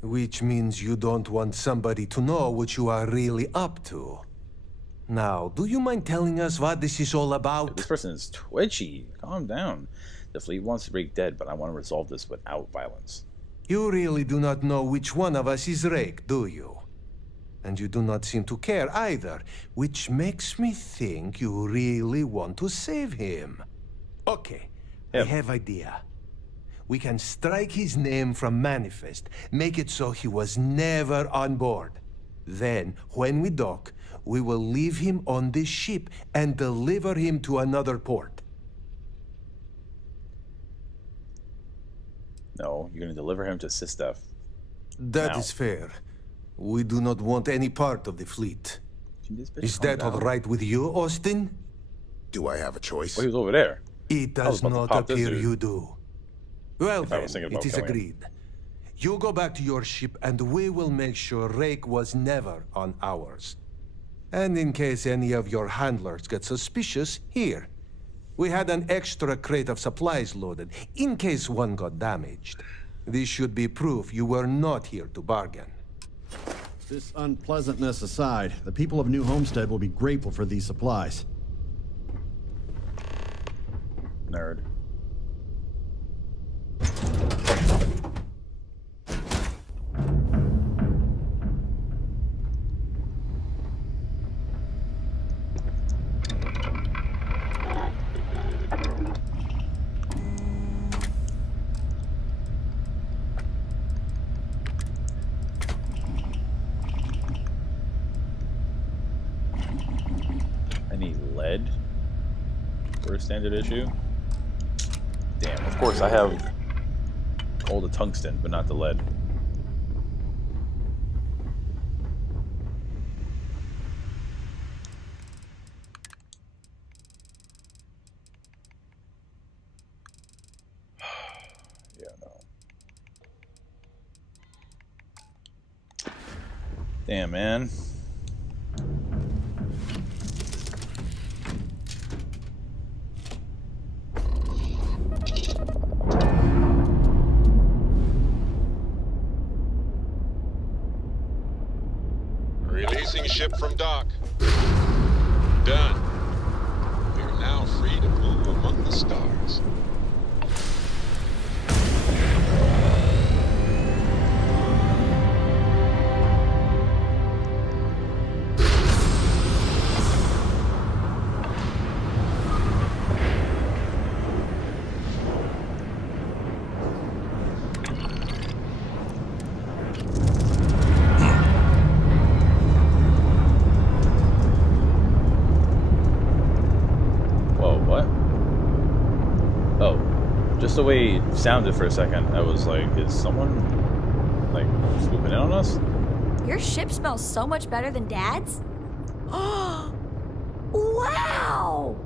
Which means you don't want somebody to know what you are really up to. Now, do you mind telling us what this is all about? This person is twitchy. Calm down. The fleet wants Rake dead, but I want to resolve this without violence. You really do not know which one of us is Rake, do you? And you do not seem to care either, which makes me think you really want to save him. Okay, I have idea. We can strike his name from Manifest, make it so he was never on board. Then, when we dock, we will leave him on this ship and deliver him to another port. No, you're going to deliver him to Sistef. That is fair. We do not want any part of the fleet. Is that all right with you, Austin? Do I have a choice? Well, he was over there. It does not appear you do. Well then, it is killing him. agreed. You go back to your ship and we will make sure Rake was never on ours. And in case any of your handlers get suspicious, here. We had an extra crate of supplies loaded, in case one got damaged. This should be proof you were not here to bargain. This unpleasantness aside, the people of New Homestead will be grateful for these supplies. Nerd. Lead for a standard issue. Damn, of course I have all the tungsten, but not the lead. Yeah, no. Damn, man. Releasing ship from dock. Done. We are now free to move among the stars. the way it sounded for a second, I was like, is someone like swooping in on us? Your ship smells so much better than Dad's. Wow!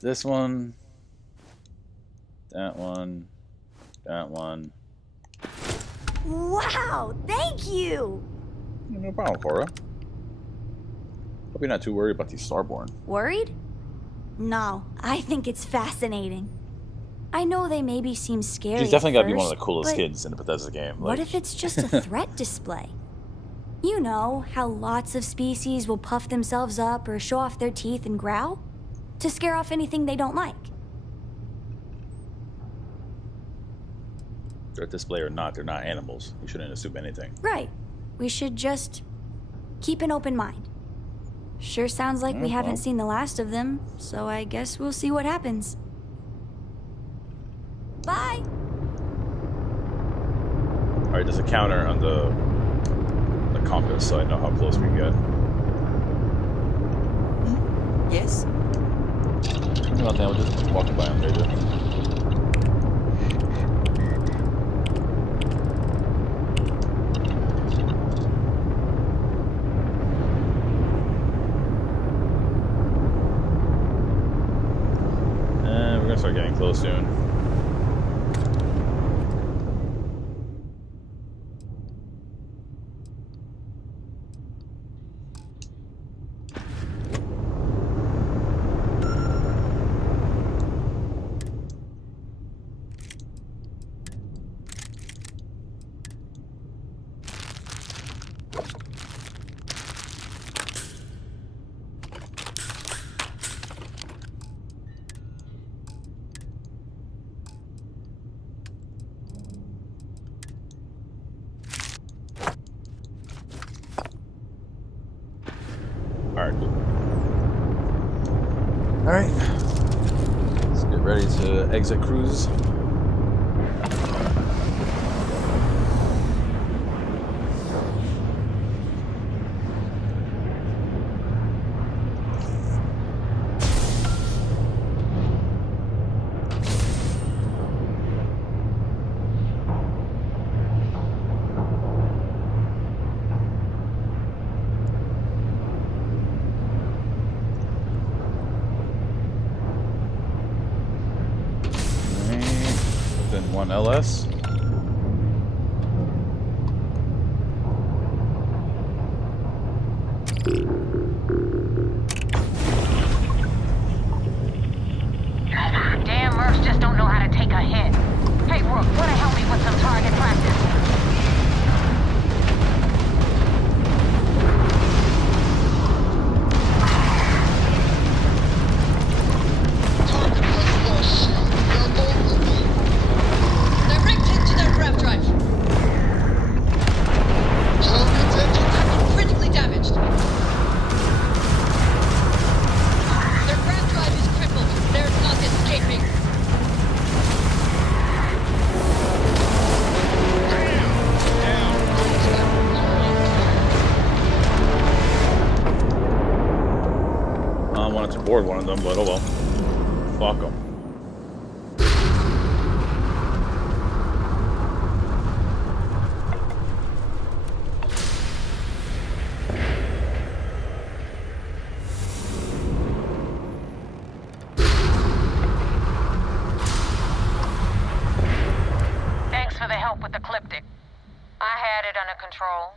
This one, that one, that one. Wow! Thank you! No problem, Cora. Hope you're not too worried about these Starborn. Worried? No, I think it's fascinating. I know they maybe seem scary. She's definitely got to be one first, of the coolest but kids in the Bethesda game. What Like, if it's just a threat display? You know, how lots of species will puff themselves up or show off their teeth and growl? To scare off anything they don't like. threat display or not, they're not animals. You shouldn't assume anything. Right. We should just keep an open mind. Sure sounds like we haven't seen the last of them, so I guess we'll see what happens. Bye! Alright, there's a counter on the compass, so I know how close we get. Yes? Nothing, I was just walking by him later. And we're gonna start getting close soon. Alright. Let's get ready to exit cruise. One LS. Damn mercs just don't know how to take a hit. Hey, Rook, wanna help me with some target practice? Board one of them, but oh well. Fuck them. Thanks for the help with the Cliptic. I had it under control,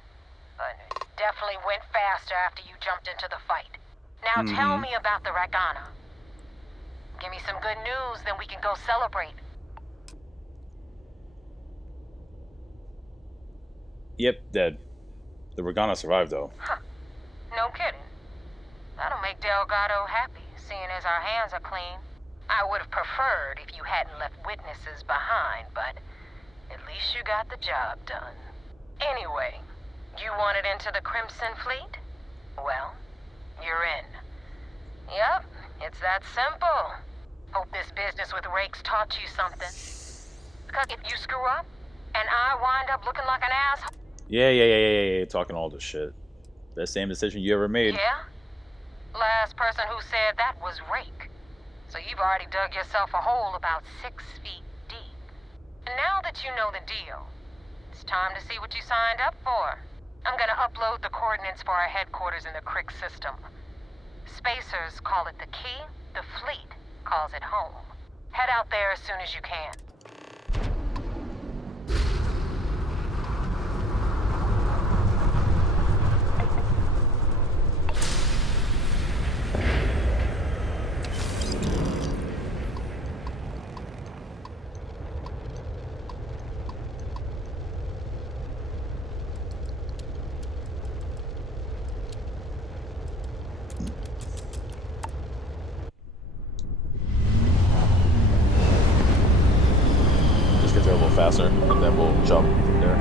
but it definitely went faster after you jumped into the fight. Now tell me about the Ragana. Give me some good news, then we can go celebrate. Yep, dead. The Ragana survived, though. Huh. No kidding. That'll make Delgado happy, seeing as our hands are clean. I would have preferred if you hadn't left witnesses behind, but at least you got the job done. Anyway, you wanted into the Crimson Fleet? Well, you're in. Yep, it's that simple. Hope this business with Rakes taught you something. Because if you screw up, and I wind up looking like an asshole... Yeah, talking all this shit. Best damn decision you ever made. Yeah? Last person who said that was Rake. So you've already dug yourself a hole about 6 feet deep. And now that you know the deal, it's time to see what you signed up for. I'm gonna upload the coordinates for our headquarters in the Crick system. Spacers call it the key, the fleet calls it home. Head out there as soon as you can. Just get there a little faster, and then we'll jump from there.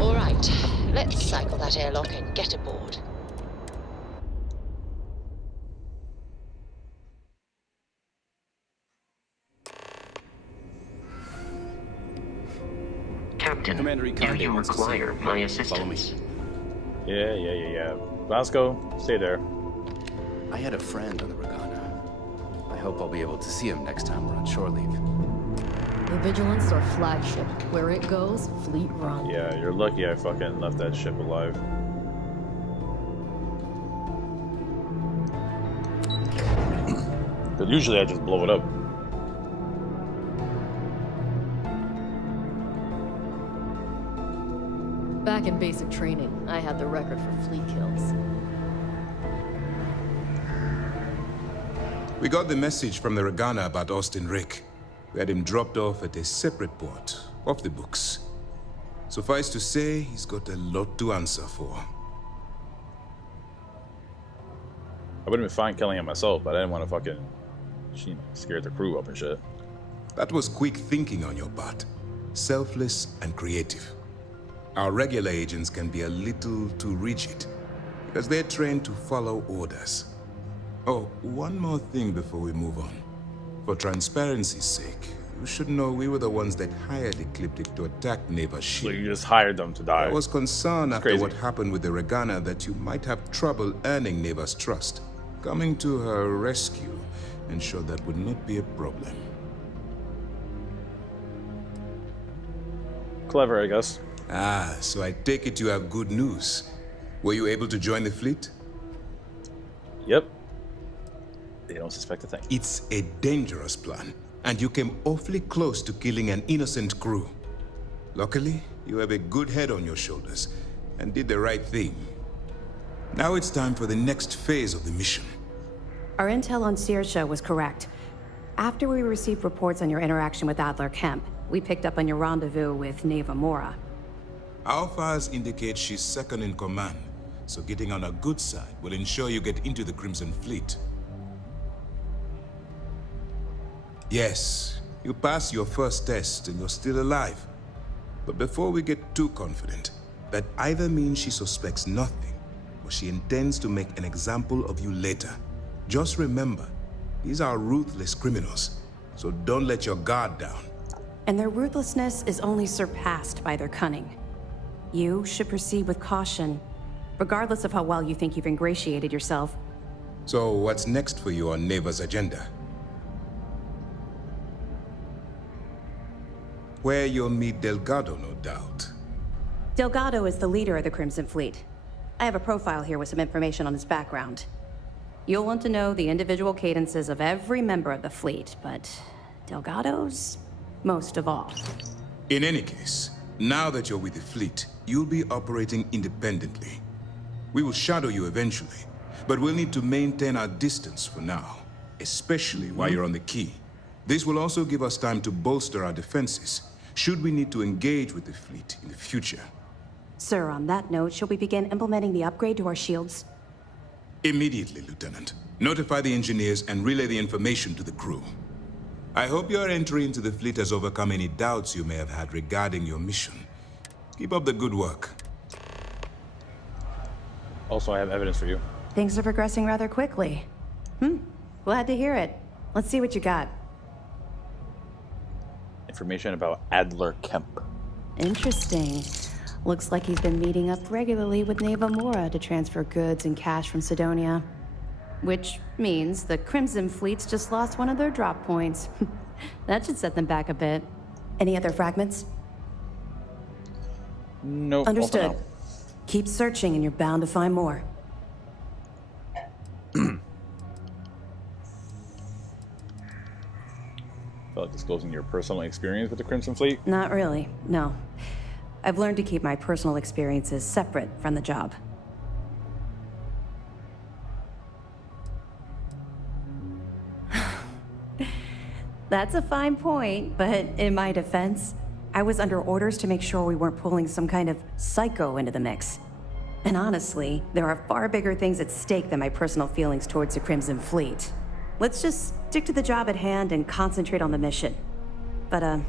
All right, let's cycle that airlock and get aboard. Captain, do you require my assistance? Yeah. Vasco, stay there. I had a friend on the Regana. I hope I'll be able to see him next time we're on shore leave. The Vigilance or flagship. Where it goes, fleet run. Yeah, you're lucky I fucking left that ship alive. But usually I just blow it up. Back in basic training, I had the record for fleet kills. We got the message from the Regana about Austin Rick. We had him dropped off at a separate port, off the books. Suffice to say, he's got a lot to answer for. I would have been fine killing him myself, but I didn't want to fucking scare the crew up and shit. That was quick thinking on your part. Selfless and creative. Our regular agents can be a little too rigid, because they're trained to follow orders. Oh, one more thing before we move on. For transparency's sake, you should know we were the ones that hired Ecliptic to attack Neva's ship. So you just hired them to die. I was concerned after crazy. what happened with the Regana that you might have trouble earning Neva's trust. Coming to her rescue ensured that would not be a problem. Clever, I guess. Ah, so I take it you have good news. Were you able to join the fleet? Yep. They don't suspect a thing. It's a dangerous plan, and you came awfully close to killing an innocent crew. Luckily, you have a good head on your shoulders, and did the right thing. Now it's time for the next phase of the mission. Our intel on Saoirse was correct. After we received reports on your interaction with Adler Kemp, we picked up on your rendezvous with Neva Mora. Our files indicate she's second in command, so getting on her good side will ensure you get into the Crimson Fleet. Yes, you passed your first test and you're still alive. But before we get too confident, that either means she suspects nothing, or she intends to make an example of you later. Just remember, these are ruthless criminals, so don't let your guard down. And their ruthlessness is only surpassed by their cunning. You should proceed with caution, regardless of how well you think you've ingratiated yourself. So what's next for you on Neva's agenda? Where you'll meet Delgado, no doubt. Delgado is the leader of the Crimson Fleet. I have a profile here with some information on his background. You'll want to know the individual cadences of every member of the fleet, but Delgado's most of all. In any case, now that you're with the fleet, you'll be operating independently. We will shadow you eventually, but we'll need to maintain our distance for now, especially while you're on the key. This will also give us time to bolster our defenses, should we need to engage with the fleet in the future. Sir, on that note, shall we begin implementing the upgrade to our shields? Immediately, Lieutenant. Notify the engineers and relay the information to the crew. I hope your entry into the fleet has overcome any doubts you may have had regarding your mission. Keep up the good work. Also, I have evidence for you. Things are progressing rather quickly. Glad to hear it. Let's see what you got. Information about Adler Kemp. Interesting. Looks like he's been meeting up regularly with Neva Mora to transfer goods and cash from Sidonia. Which means the Crimson Fleet's just lost one of their drop points. That should set them back a bit. Any other fragments? Nope. Understood. Keep searching and you're bound to find more. Feel like disclosing your personal experience with the Crimson Fleet? Not really, no. I've learned to keep my personal experiences separate from the job. That's a fine point, but in my defense, I was under orders to make sure we weren't pulling some kind of psycho into the mix. And honestly, there are far bigger things at stake than my personal feelings towards the Crimson Fleet. Let's just stick to the job at hand and concentrate on the mission. But,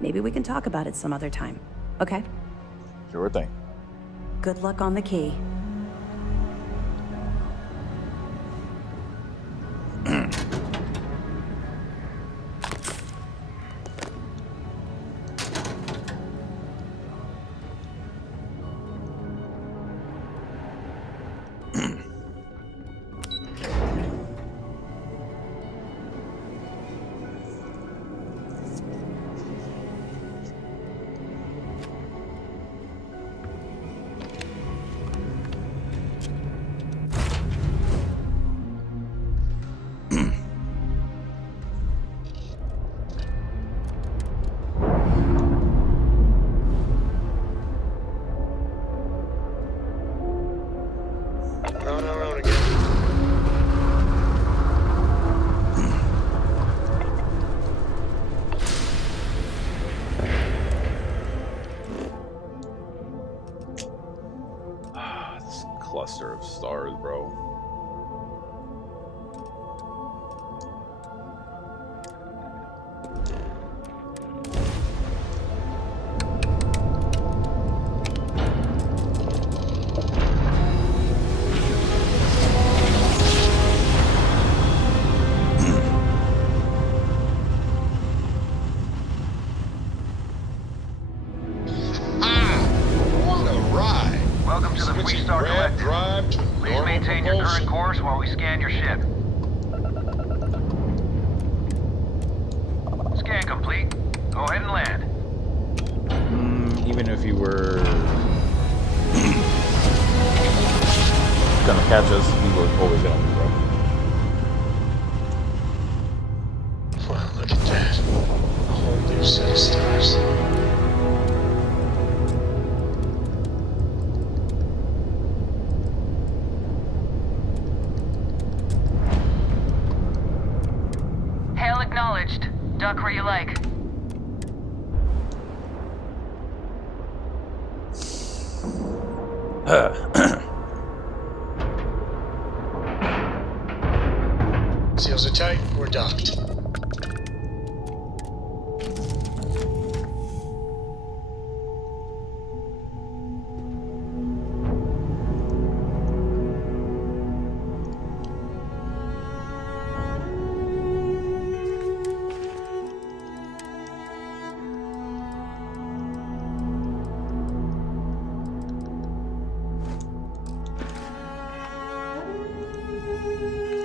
maybe we can talk about it some other time, okay? Sure thing. Good luck on the key. Cluster of stars, bro. What a ride! Welcome to the Switching Freestar grab Collective. drive to Please normal maintain your propulsion. current course while we scan your ship. Scan complete. Go ahead and land. Even if you were gonna catch us, we were always gonna lose, bro. Wow, look at that. A whole new set of stars. Hail acknowledged. Duck where you like. Seals are tight. We're docked.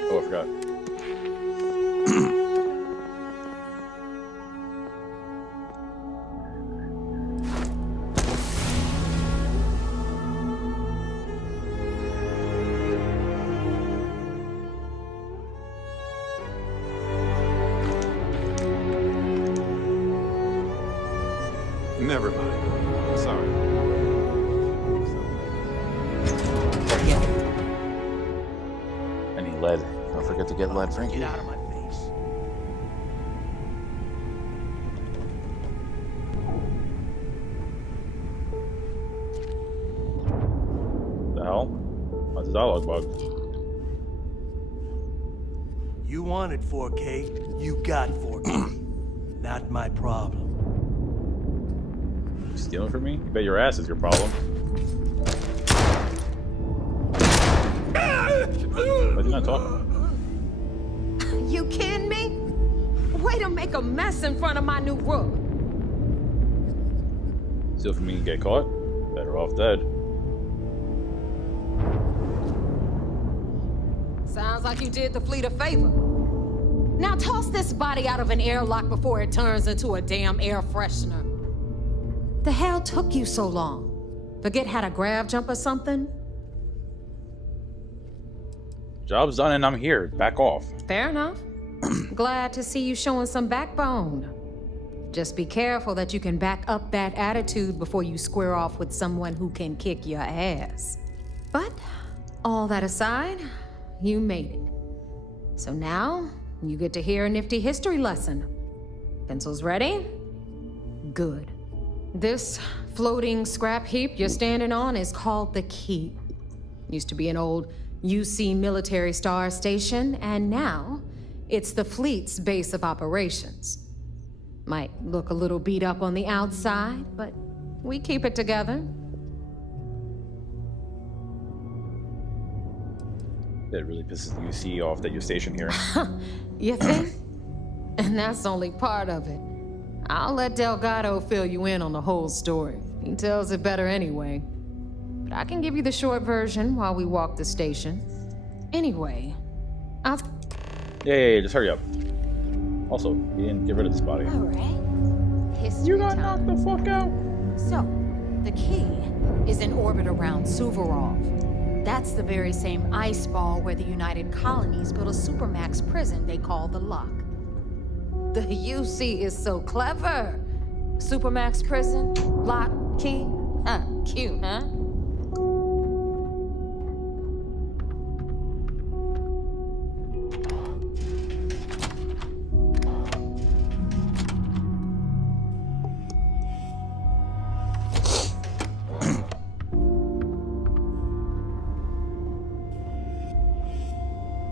Oh, I forgot. Never mind. Sorry. I need lead. Don't forget to get lead, Frankie. Get out of my face. The hell? Why's the dialogue bugged? You wanted 4K, you got 4K. Not my problem. You stealing from me? You bet your ass is your problem. Why you not talking? You kidding me? Way to make a mess in front of my new rook. Still for me to get caught? Better off dead. Sounds like you did the fleet a favor. Now toss this body out of an airlock before it turns into a damn air freshener. The hell took you so long? Forget how to grav jump or something? Job's done and I'm here. Back off. Fair enough. Glad to see you showing some backbone. Just be careful that you can back up that attitude before you square off with someone who can kick your ass. But, all that aside, you made it. So now, you get to hear a nifty history lesson. Pencils ready? Good. This floating scrap heap you're standing on is called the Key. Used to be an old UC military star station, and now it's the fleet's base of operations. Might look a little beat up on the outside, but we keep it together. That really pisses the UC off that you're stationed here. You think? And that's only part of it. I'll let Delgado fill you in on the whole story. He tells it better anyway. But I can give you the short version while we walk the station. Anyway, Yeah, just hurry up. Also, you didn't get rid of this body. Alright. History You got knocked the fuck out. So, the Key is in orbit around Suvorov. That's the very same ice ball where the United Colonies built a supermax prison they call the Lock. The UC is so clever. Supermax prison, Lock, Key. Huh, cute, huh?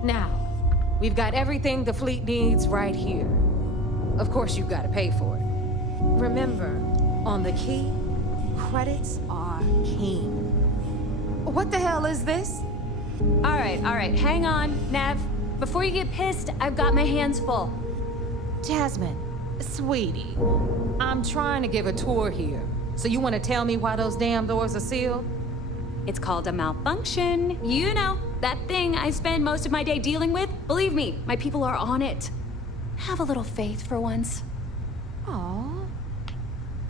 Now, we've got everything the fleet needs right here. Of course, you've got to pay for it. Remember, on the Key, credits are king. What the hell is this? All right, hang on, Nev. Before you get pissed, I've got my hands full. Jasmine, sweetie, I'm trying to give a tour here. So you want to tell me why those damn doors are sealed? It's called a malfunction. You know, that thing I spend most of my day dealing with. Believe me, my people are on it. Have a little faith for once. Aw.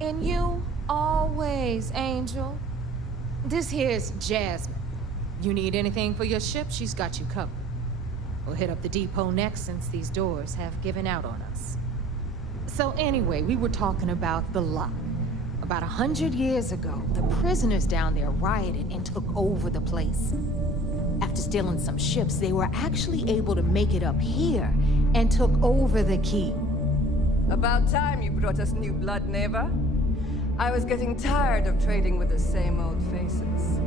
And you always, Angel. This here's Jasmine. You need anything for your ship, she's got you covered. We'll hit up the depot next since these doors have given out on us. So anyway, we were talking about the Lock. About 100 years ago, the prisoners down there rioted and took over the place. After stealing some ships, they were actually able to make it up here and took over the Key. About time you brought us new blood, Neva. I was getting tired of trading with the same old faces.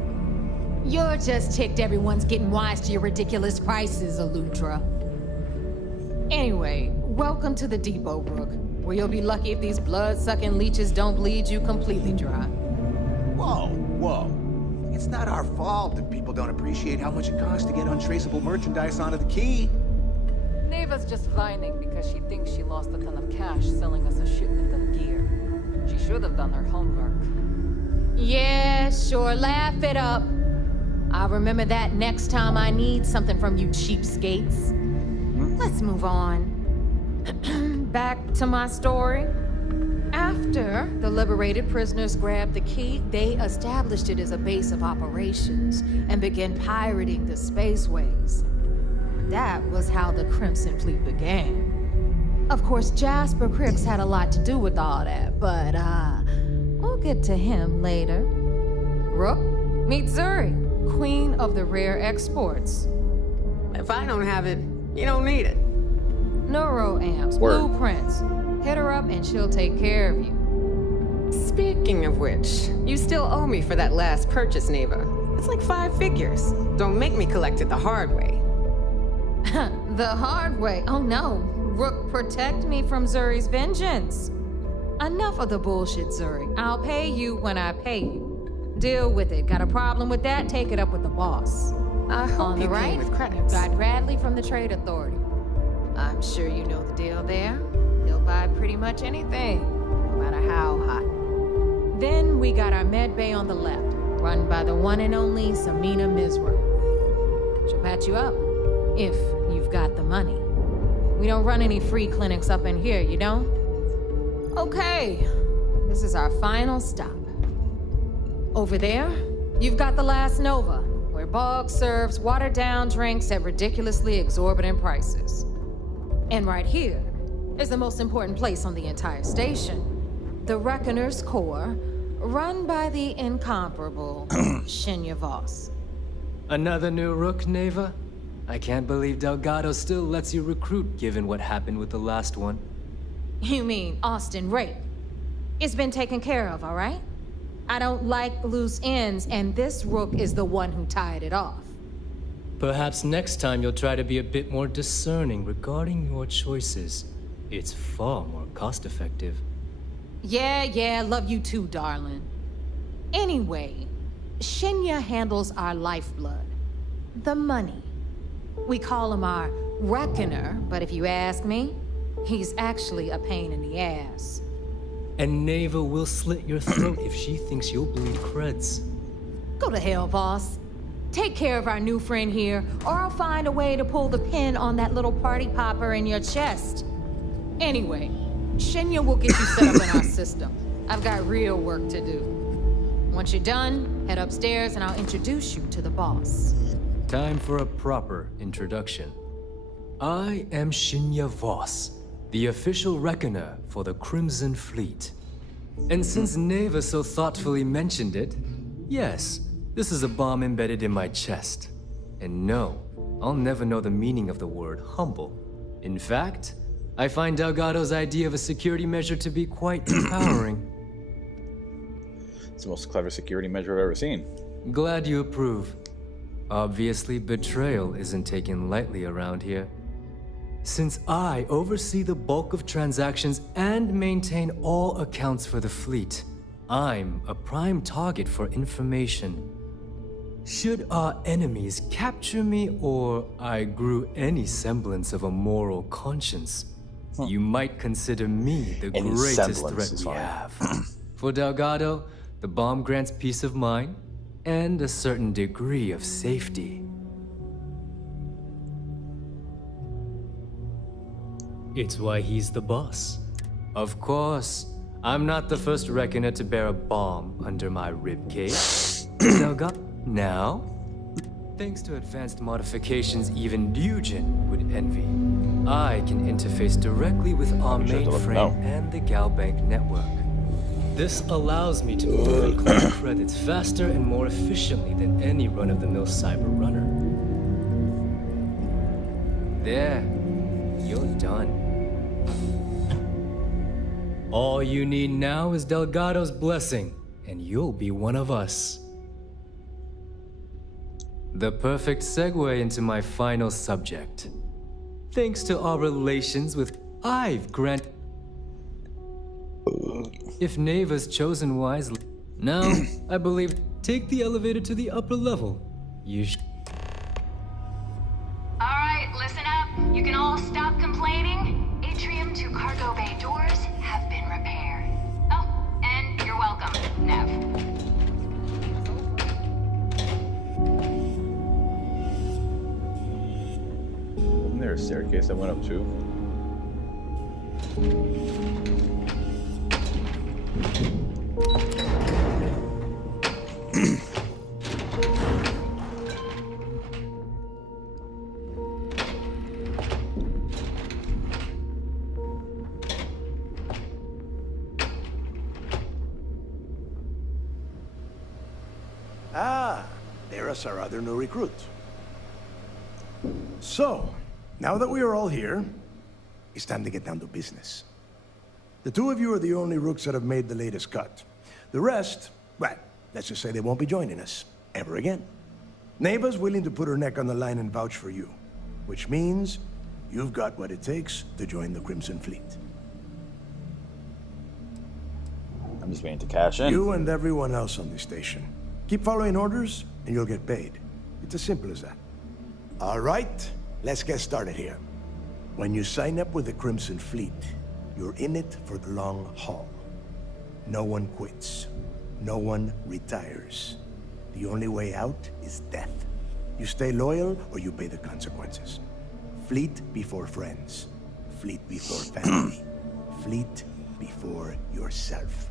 You're just ticked everyone's getting wise to your ridiculous prices, Aludra. Anyway, welcome to the depot, Rook, where you'll be lucky if these blood-sucking leeches don't bleed you completely dry. Whoa. It's not our fault that people don't appreciate how much it costs to get untraceable merchandise onto the Key. Neva's just whining because she thinks she lost a ton of cash selling us a shipment of gear. She should have done her homework. Yeah, sure, laugh it up. I'll remember that next time I need something from you cheapskates. Let's move on. Back to my story. After the liberated prisoners grabbed the Key, they established it as a base of operations and began pirating the spaceways. That was how the Crimson Fleet began. Of course, Jasper Cripps had a lot to do with all that, but we'll get to him later. Rook, meet Zuri, queen of the rare exports. If I don't have it, you don't need it. Neuroamps, blueprints. Hit her up and she'll take care of you. Speaking of which, you still owe me for that last purchase, Neva. It's like 5 figures. Don't make me collect it the hard way. The hard way? Oh no. Rook, protect me from Zuri's vengeance. Enough of the bullshit, Zuri. I'll pay you when I pay you. Deal with it. Got a problem with that? Take it up with the boss. I hope On the you came right, with credits. you've got Bradley from the Trade Authority. I'm sure you know the deal there. He'll buy pretty much anything, no matter how hot. Then we got our med bay on the left, run by the one and only Samina Misra. She'll patch you up, if you've got the money. We don't run any free clinics up in here, you don't? Okay, this is our final stop. Over there, you've got the Last Nova, where Bog serves watered-down drinks at ridiculously exorbitant prices. And right here is the most important place on the entire station, the Reckoner's Core, run by the incomparable Shinya Voss. Another new rook, Neva? I can't believe Delgado still lets you recruit given what happened with the last one. You mean Austin Rape? It's been taken care of, all right? I don't like loose ends, and this rook is the one who tied it off. Perhaps next time you'll try to be a bit more discerning regarding your choices. It's far more cost-effective. Yeah, love you too, darling. Anyway, Shinya handles our lifeblood. The money. We call him our Reckoner, but if you ask me, he's actually a pain in the ass. And Neva will slit your throat if she thinks you'll bleed creds. Go to hell, boss. Take care of our new friend here, or I'll find a way to pull the pin on that little party popper in your chest. Anyway, Shinya will get you set up in our system. I've got real work to do. Once you're done, head upstairs and I'll introduce you to the boss. Time for a proper introduction. I am Shinya Voss, the official reckoner for the Crimson Fleet. And since Neva so thoughtfully mentioned it, yes, this is a bomb embedded in my chest. And no, I'll never know the meaning of the word humble. In fact, I find Delgado's idea of a security measure to be quite empowering. It's the most clever security measure I've ever seen. Glad you approve. Obviously, betrayal isn't taken lightly around here. Since I oversee the bulk of transactions and maintain all accounts for the fleet, I'm a prime target for information. Should our enemies capture me or I grew any semblance of a moral conscience, you might consider me the Any greatest semblance threat is we fine. have. For Delgado, the bomb grants peace of mind and a certain degree of safety. It's why he's the boss. Of course. I'm not the first reckoner to bear a bomb under my ribcage. Delgado, now? Thanks to advanced modifications even Dugin would envy, I can interface directly with our mainframe and the Galbank network. This allows me to move and collect credits faster and more efficiently than any run-of-the-mill cyber runner. There, you're done. All you need now is Delgado's blessing, and you'll be one of us. The perfect segue into my final subject. Thanks to our relations with I've granted. If Neva's chosen wisely. Now, I believe, take the elevator to the upper level. You Alright, listen up. You can all stop complaining. Atrium to cargo bay doors have been repaired. Oh, and you're welcome, Nev. Wasn't there a staircase that went up too? Ah, there's our other new recruit. So, now that we are all here, it's time to get down to business. The two of you are the only rooks that have made the latest cut. The rest, well, let's just say they won't be joining us ever again. Neva's willing to put her neck on the line and vouch for you, which means you've got what it takes to join the Crimson Fleet. I'm just waiting to cash in. You and everyone else on this station. Keep following orders, and you'll get paid. It's as simple as that. All right, let's get started here. When you sign up with the Crimson Fleet, you're in it for the long haul. No one quits. No one retires. The only way out is death. You stay loyal or you pay the consequences. Fleet before friends. Fleet before family. Fleet before yourself.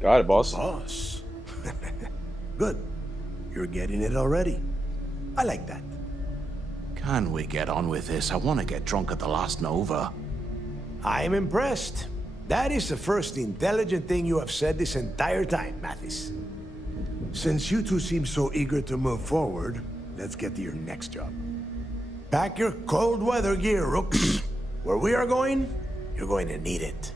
Got it, boss. Boss. Good. You're getting it already. I like that. Can we get on with this? I want to get drunk at the last Nova. I'm impressed. That is the first intelligent thing you have said this entire time, Mathis. Since you two seem so eager to move forward, let's get to your next job. Pack your cold weather gear, Rooks. Where we are going, you're going to need it.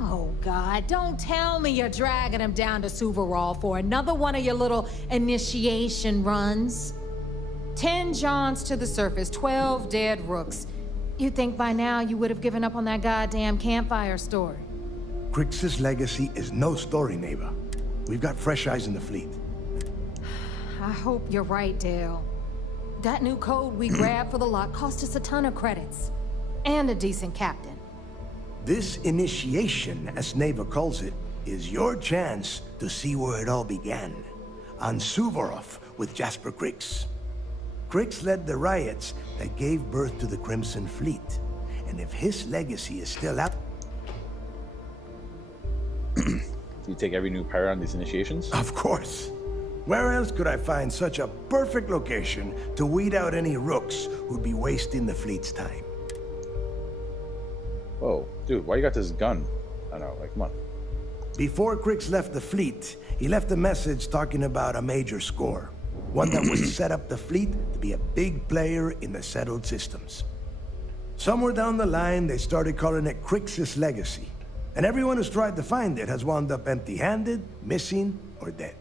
Oh, God, don't tell me you're dragging him down to Suvorov for another one of your little initiation runs. 10 Johns to the surface, 12 dead Rooks. You'd think by now you would have given up on that goddamn campfire story. Crix's legacy is no story, Neva. We've got fresh eyes in the fleet. I hope you're right, Dale. That new code we grabbed for the lot cost us a ton of credits. And a decent captain. This initiation, as Neva calls it, is your chance to see where it all began. On Suvorov with Jasper Crix. Crix led the riots that gave birth to the Crimson Fleet. And if his legacy is still out... Do you take every new pirate on these initiations? Of course. Where else could I find such a perfect location to weed out any rooks who'd be wasting the fleet's time? Whoa, dude, why you got this gun? I know, like, come on. Before Crix left the fleet, he left a message talking about a major score. One that would set up the fleet to be a big player in the settled systems. Somewhere down the line, they started calling it Crix's legacy. And everyone who's tried to find it has wound up empty-handed, missing, or dead.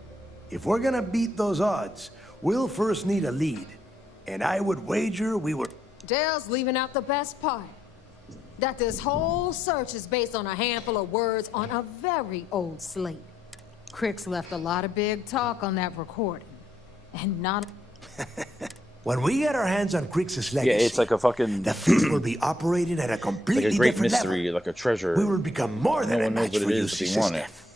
If we're gonna beat those odds, we'll first need a lead. And I would wager we were... Dale's leaving out the best part. That this whole search is based on a handful of words on a very old slate. Crix left a lot of big talk on that recording. And not... When we get our hands on Crix's legacy... Yeah, it's like a fucking... The fleet will be operating at a completely like a great different mystery, level. like a treasure. We will become more than no a one knows match what for it you, is, but they want it. Skeff.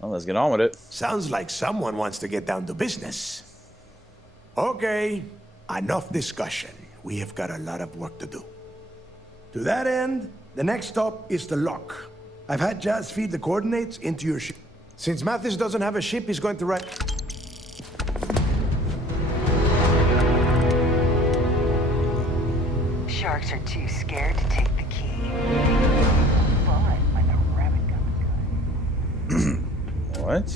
Well, let's get on with it. Sounds like someone wants to get down to business. Okay, enough discussion. We have got a lot of work to do. To that end, the next stop is the lock. I've had Jazz feed the coordinates into your ship. Since Mathis doesn't have a ship, he's going to write... Sharks are too scared to take the key. But when the rabbit comes good. What?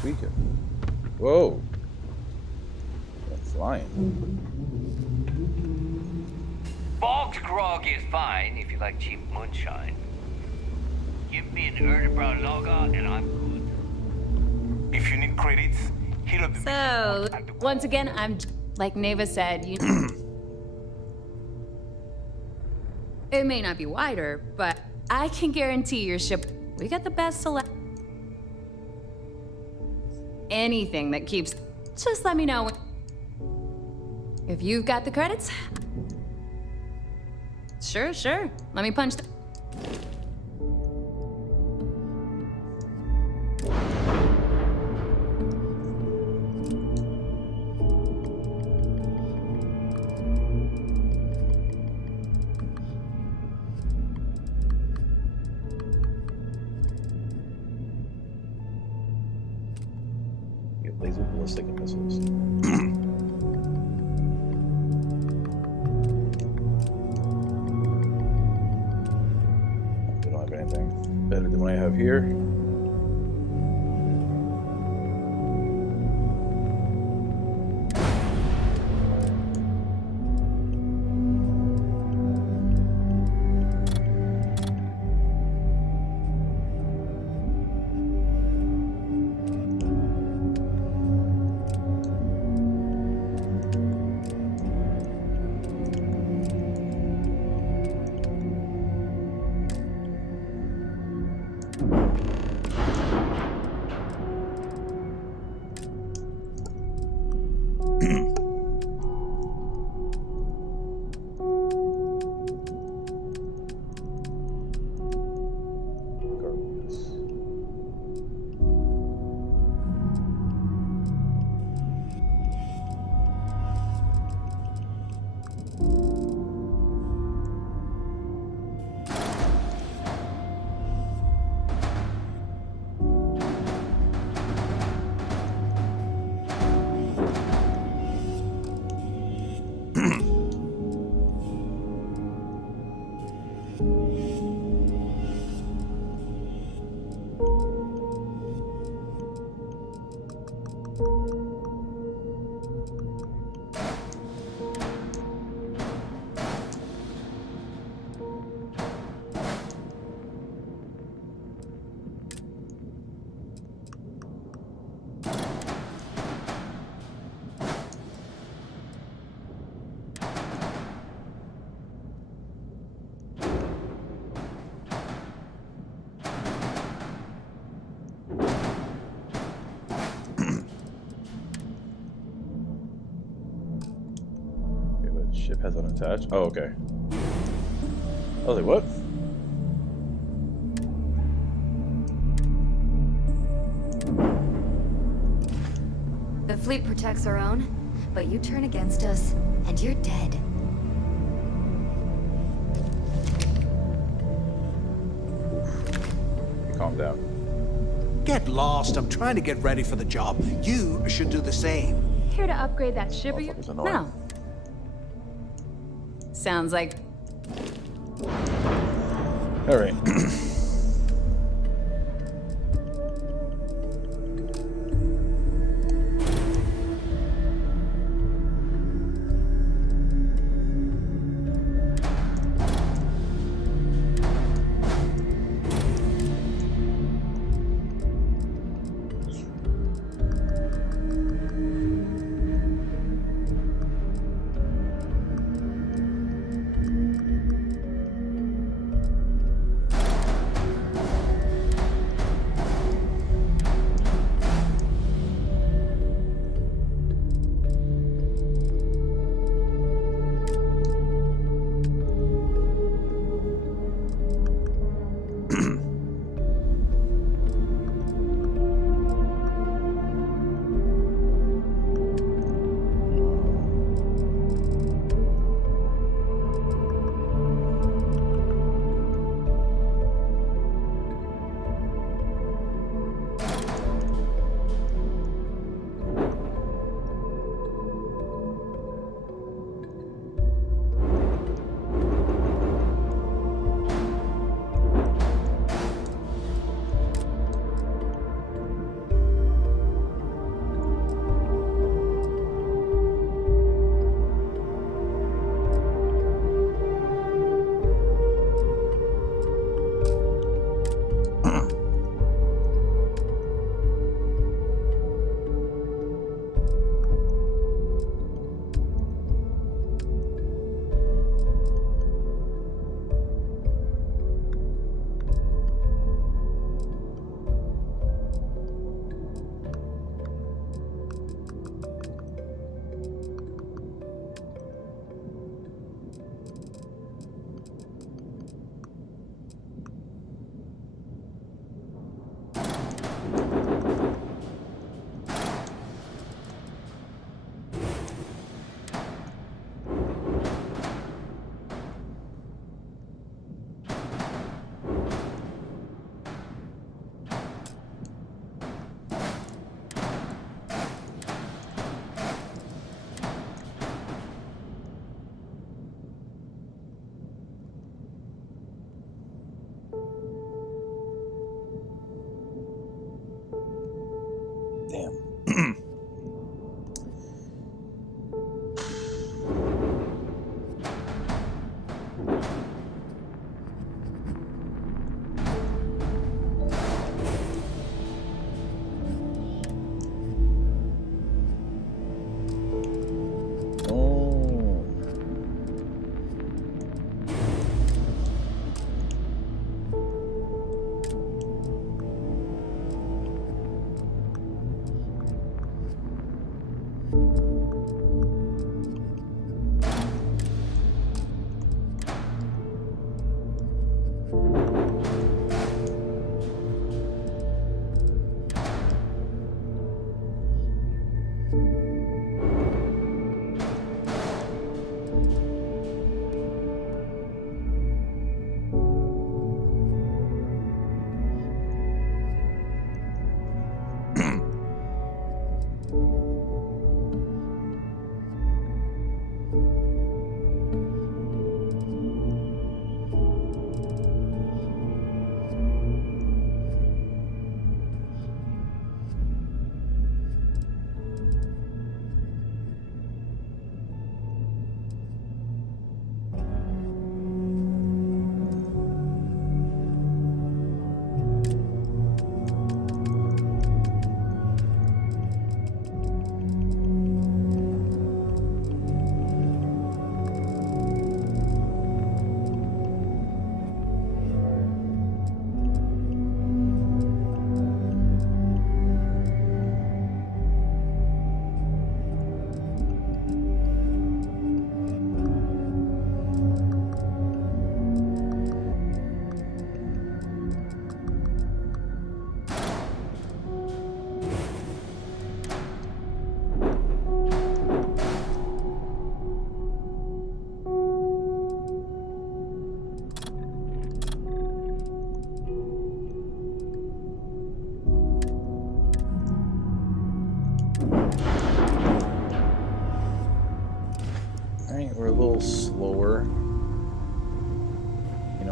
Sweet. Whoa. That's flying. Bog's grog is fine if you like cheap moonshine. Give me an Erdebrow lager and I'm good. If you need credits, hit up the... So, once again, like Neva said, it may not be wider, but I can guarantee your ship, we got the best select. Anything that keeps, just let me know. If you've got the credits, sure. Let me punch Laser ballistic missiles. We don't have anything better than what I have here. Ship has unattached. Oh, okay. I was like, what? The fleet protects our own, but you turn against us, and you're dead. Calm down. Get lost. I'm trying to get ready for the job. You should do the same. Here to upgrade that ship of yours? Annoying. No. Sounds like... Alright.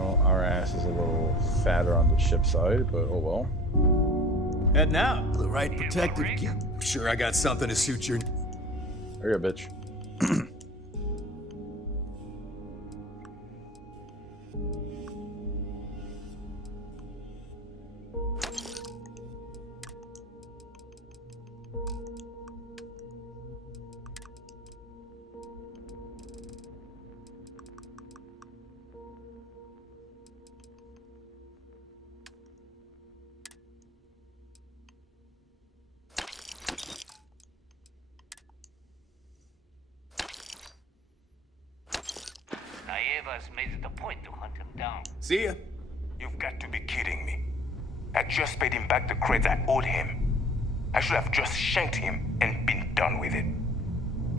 Well, our ass is a little fatter on the ship side, but oh well. Heading out. The right protective gear. I'm sure I got something to suit your... Hurry up, bitch. Naeva's made it a point to hunt him down. See ya. You've got to be kidding me. I just paid him back the credit I owed him. I should have just shanked him and been done with it.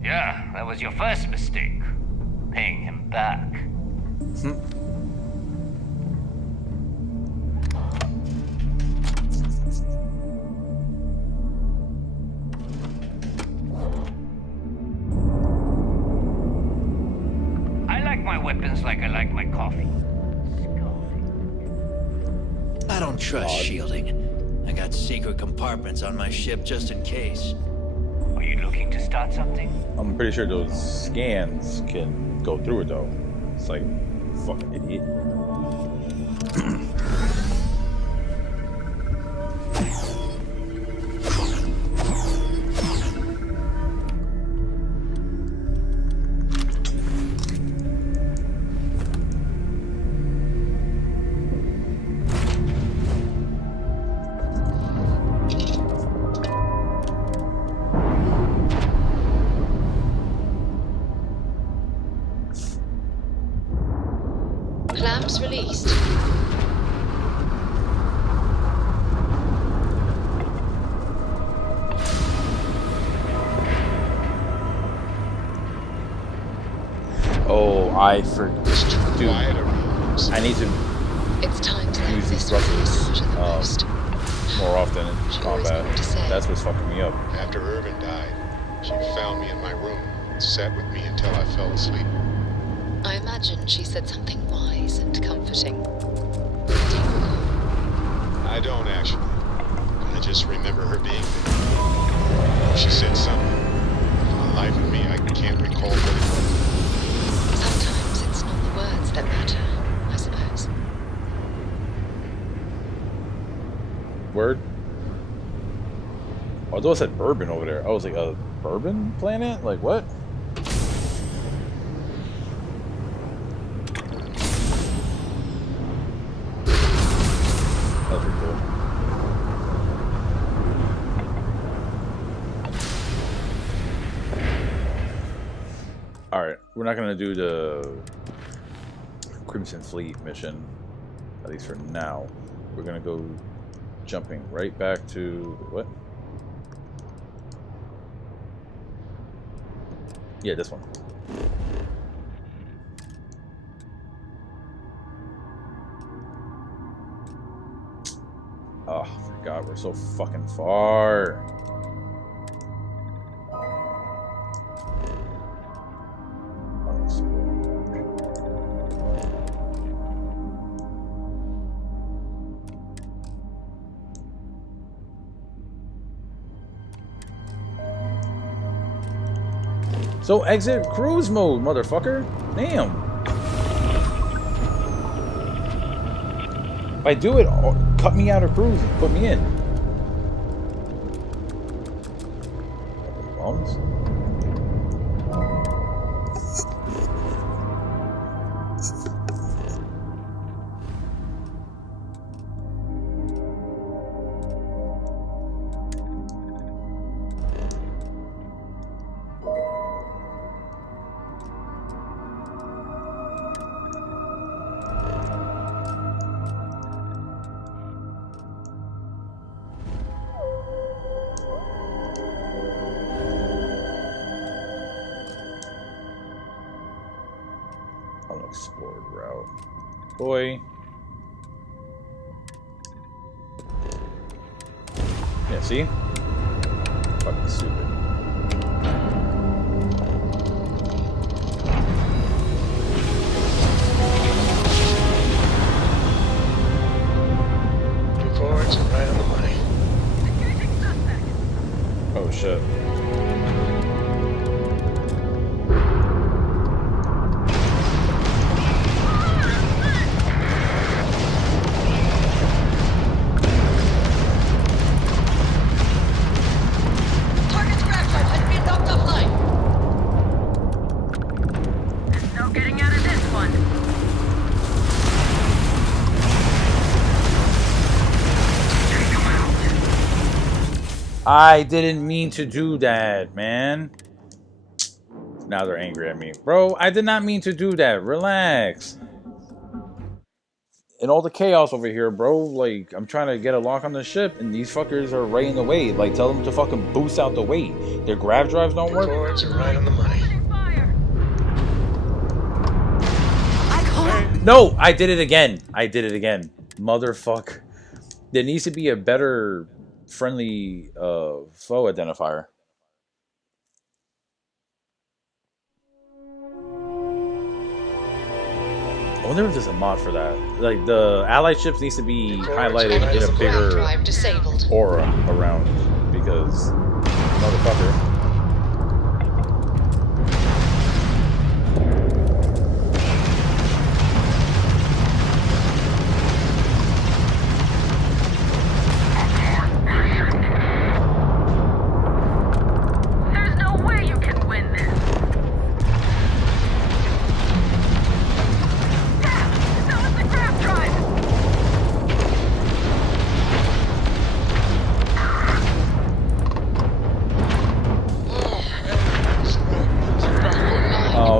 Yeah, that was your first mistake. Paying him back. I like my weapons like I like my coffee. I don't trust shielding. I got secret compartments on my ship just in case. Are you looking to start something? I'm pretty sure those scans can go through it though. It's like, fucking idiot. Clamps released. Oh, I forgot. Dude, I need to It's time to use these brushes more often in combat. That's what's fucking me up. After Irvin died, she found me in my room and sat with me until I fell asleep. I imagine she said something wise and comforting. I don't actually. I just remember her being there. She said something. For the life of me, I can't recall what it was. Sometimes it's not the words that matter, I suppose. Word? Oh, those said bourbon over there. I was like, a bourbon planet? Like, what? That was pretty cool. Alright, we're not gonna do the Crimson Fleet mission, at least for now. We're gonna go jumping right back to what? Yeah, this one. Oh my god, we're so fucking far. So exit cruise mode, motherfucker. Damn. If I do it, cut me out of cruise and put me in. Bums. Unexplored route. Boy. Yeah, see? Fucking stupid. shit. Target's grav drive has been knocked offline. There's no getting out of this one. I didn't mean to do that, man. Now they're angry at me. Bro, I did not mean to do that. Relax. And all the chaos over here, bro. Like, I'm trying to get a lock on the ship, and these fuckers are right in the way. Like, tell them to fucking boost out the way. Their grav drives don't work. Reports are right on the money. No, I did it again. I did it again. Motherfucker. There needs to be a better friendly foe identifier. I wonder if there's a mod for that. Like, the allied ships needs to be highlighted in a bigger aura around. Because, motherfucker.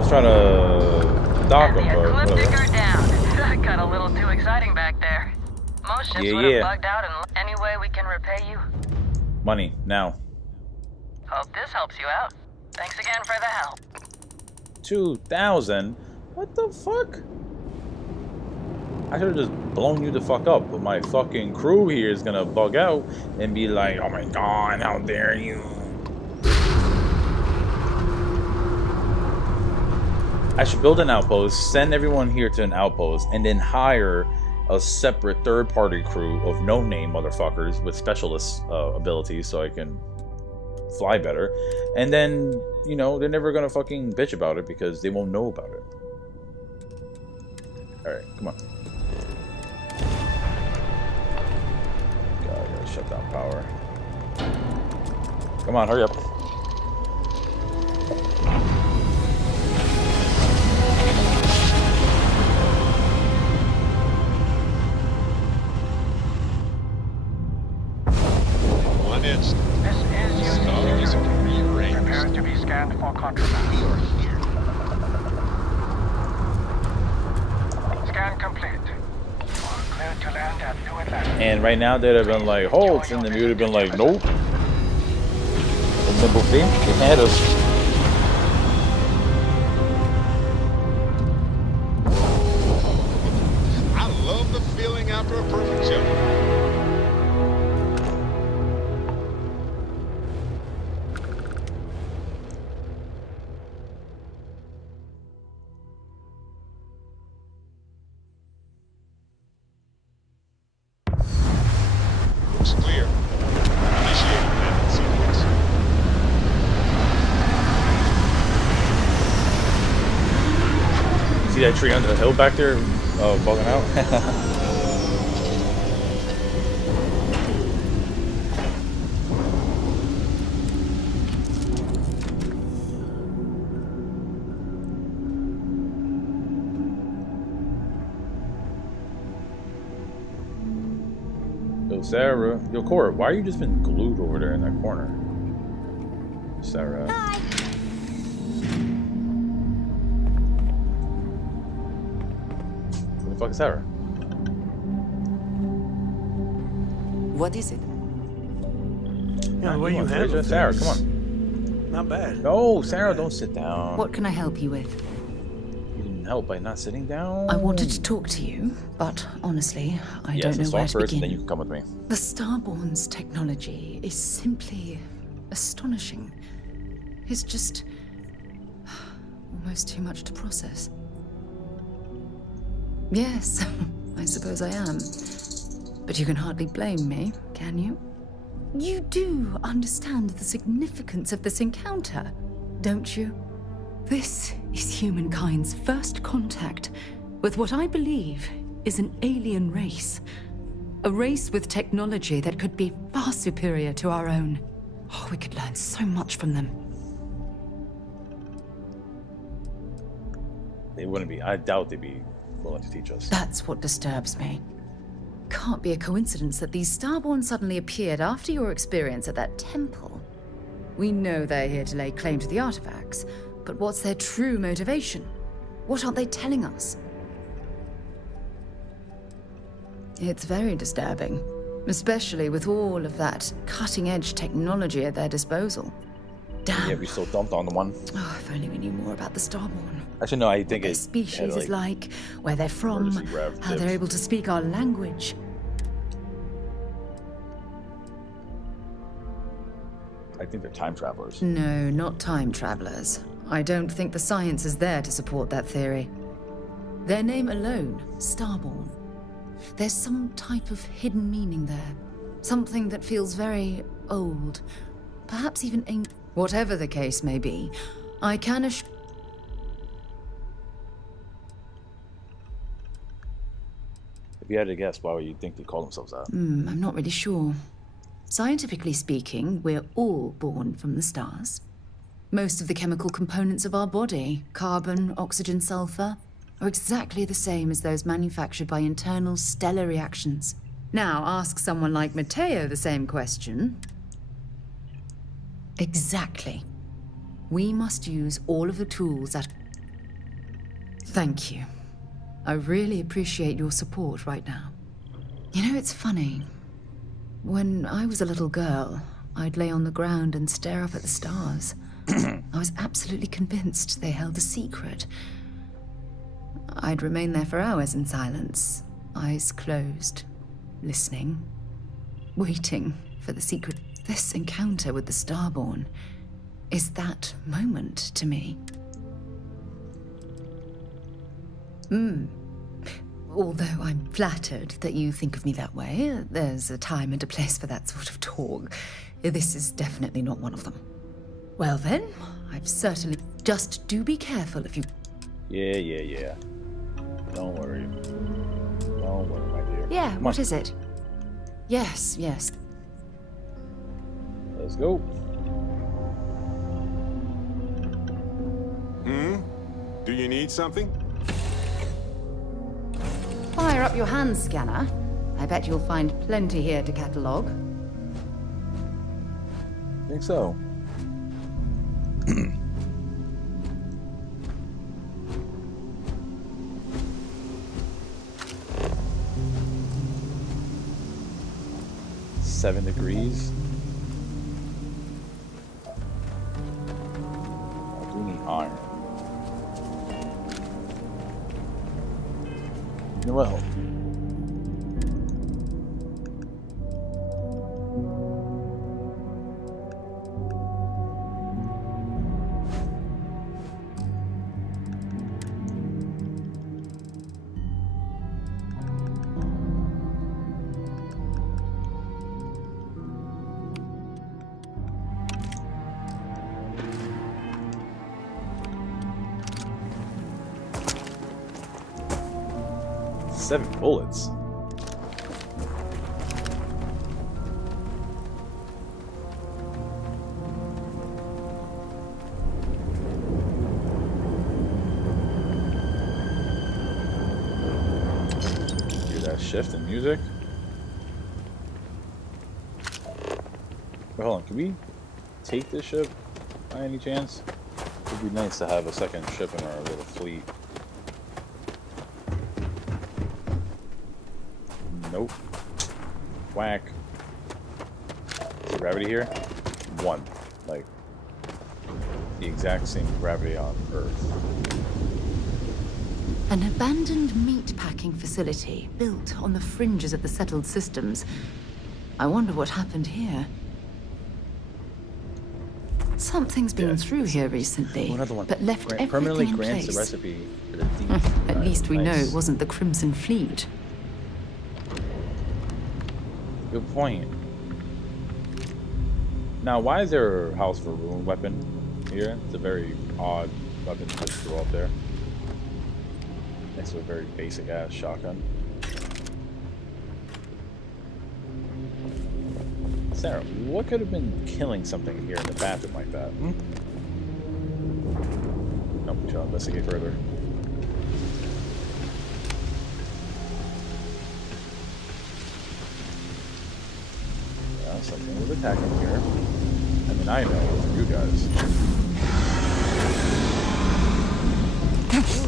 Trying to dock him, but whatever. That got a little too exciting back there. Most ships would have bugged out, and any way we can repay you. Money now. Hope this helps you out. Thanks again for the help. 2,000? What the fuck? I should have just blown you the fuck up, but my fucking crew here is gonna bug out and be like, "Oh my god, how dare you!" I should build an outpost, send everyone here to an outpost, and then hire a separate third-party crew of no-name motherfuckers with specialist abilities so I can fly better. And then, you know, they're never gonna fucking bitch about it because they won't know about it. Alright, come on. God, I gotta shut down power. Come on, hurry up. This is Stars rearranged. Prepare to be scanned for contraband. We are here. Scan complete. Clear to land at New Atlantis. And right now they'd have been like, halt, and then we would have been like, nope. And then boom, they had us. I love the feeling after a perfect jump. Looks clear. Initiating landing sequence. See that tree under the hill back there, bugging out? Yo, Sarah. Yo, Cora, why are you just been glued over there in that corner? Sarah. Hi. Who the fuck is Sarah? What is it? Yeah, the way you handle Sarah, things. come on. Not bad. No, Sarah, don't sit down. What can I help you with? You didn't help by not sitting down. I wanted to talk to you, but honestly, I don't know let's where talk to first, begin. and then you can come with me. The Starborn's technology is simply astonishing. It's just almost too much to process. Yes, I suppose I am. But you can hardly blame me, can you? You do understand the significance of this encounter, don't you? This is humankind's first contact with what I believe is an alien race. A race with technology that could be far superior to our own. Oh, we could learn so much from them. They wouldn't be. I doubt they'd be willing to teach us. That's what disturbs me. Can't be a coincidence that these Starborn suddenly appeared after your experience at that temple. We know they're here to lay claim to the artifacts, but what's their true motivation? What aren't they telling us? It's very disturbing, especially with all of that cutting-edge technology at their disposal. Damn. Yeah, we still dumped on the one. Oh, if only we knew more about the Starborn. Actually, no, I think What their species is like, where they're from, how they're able to speak our language. I think they're time travelers. No, not time travelers. I don't think the science is there to support that theory. Their name alone, Starborn. There's some type of hidden meaning there. Something that feels very old. Perhaps even ancient. Whatever the case may be, I can assure... If you had to guess, why would you think they call themselves that? I'm not really sure. Scientifically speaking, we're all born from the stars. Most of the chemical components of our body, carbon, oxygen, sulfur, are exactly the same as those manufactured by internal stellar reactions. Now, ask someone like Matteo the same question. Exactly. We must use all of the tools that... Thank you. I really appreciate your support right now. You know, it's funny. When I was a little girl, I'd lay on the ground and stare up at the stars. I was absolutely convinced they held a secret. I'd remain there for hours in silence, eyes closed, listening, waiting for the secret. This encounter with the Starborn is that moment to me. Although I'm flattered that you think of me that way, there's a time and a place for that sort of talk. This is definitely not one of them. Well then, I've certainly... Just do be careful if you... Yeah. Don't worry. Don't worry, my dear. Yeah, what is it? Yes. Let's go. Do you need something? Fire up your hand scanner. I bet you'll find plenty here to catalog. Think so. Seven degrees. I do need iron. Well. Seven bullets. Hear that shift in music? Wait, hold on, can we take this ship by any chance? It would be nice to have a second ship in our little fleet. Nope. Whack. Is the gravity here? 1. Like, the exact same gravity on Earth. An abandoned meat-packing facility built on the fringes of the settled systems. I wonder what happened here. Something's been through here recently, but left everything permanently in grants place. the recipe for the deep. At least we know Nice. it wasn't the Crimson Fleet. Good point. Now, why is there a house for room weapon here? It's a very odd weapon to just throw up there. Next to a very basic ass shotgun. Sarah, what could have been killing something here in the bathroom like that? No, we shall investigate further. Yeah, something was attacking here. I mean, I know from you guys.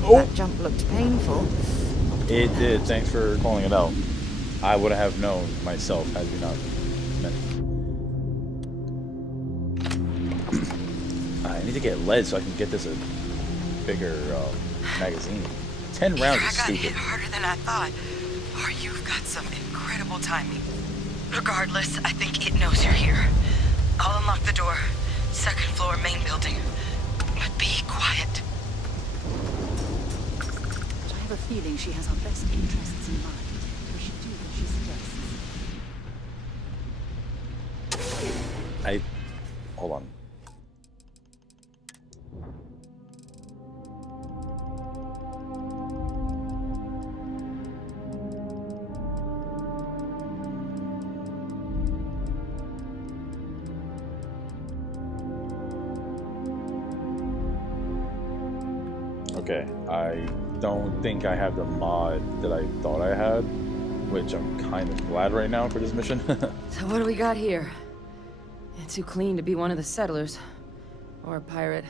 Oh. That jump looked painful. It did. Thanks for calling it out. I would have known myself had you not mentioned. I need to get lead so I can get this a bigger magazine. 10 rounds is stupid. Hit harder than I thought, or you've got some incredible timing. Regardless, I think it knows you're here. I'll unlock the door. Second floor, main building. But be quiet. I have a feeling she has our best interests in mind. We should do what she suggests. Hold on. Okay, I don't think I have the mod that I thought I had, which I'm kind of glad right now for this mission. So what do we got here? It's too clean to be one of the settlers. Or a pirate.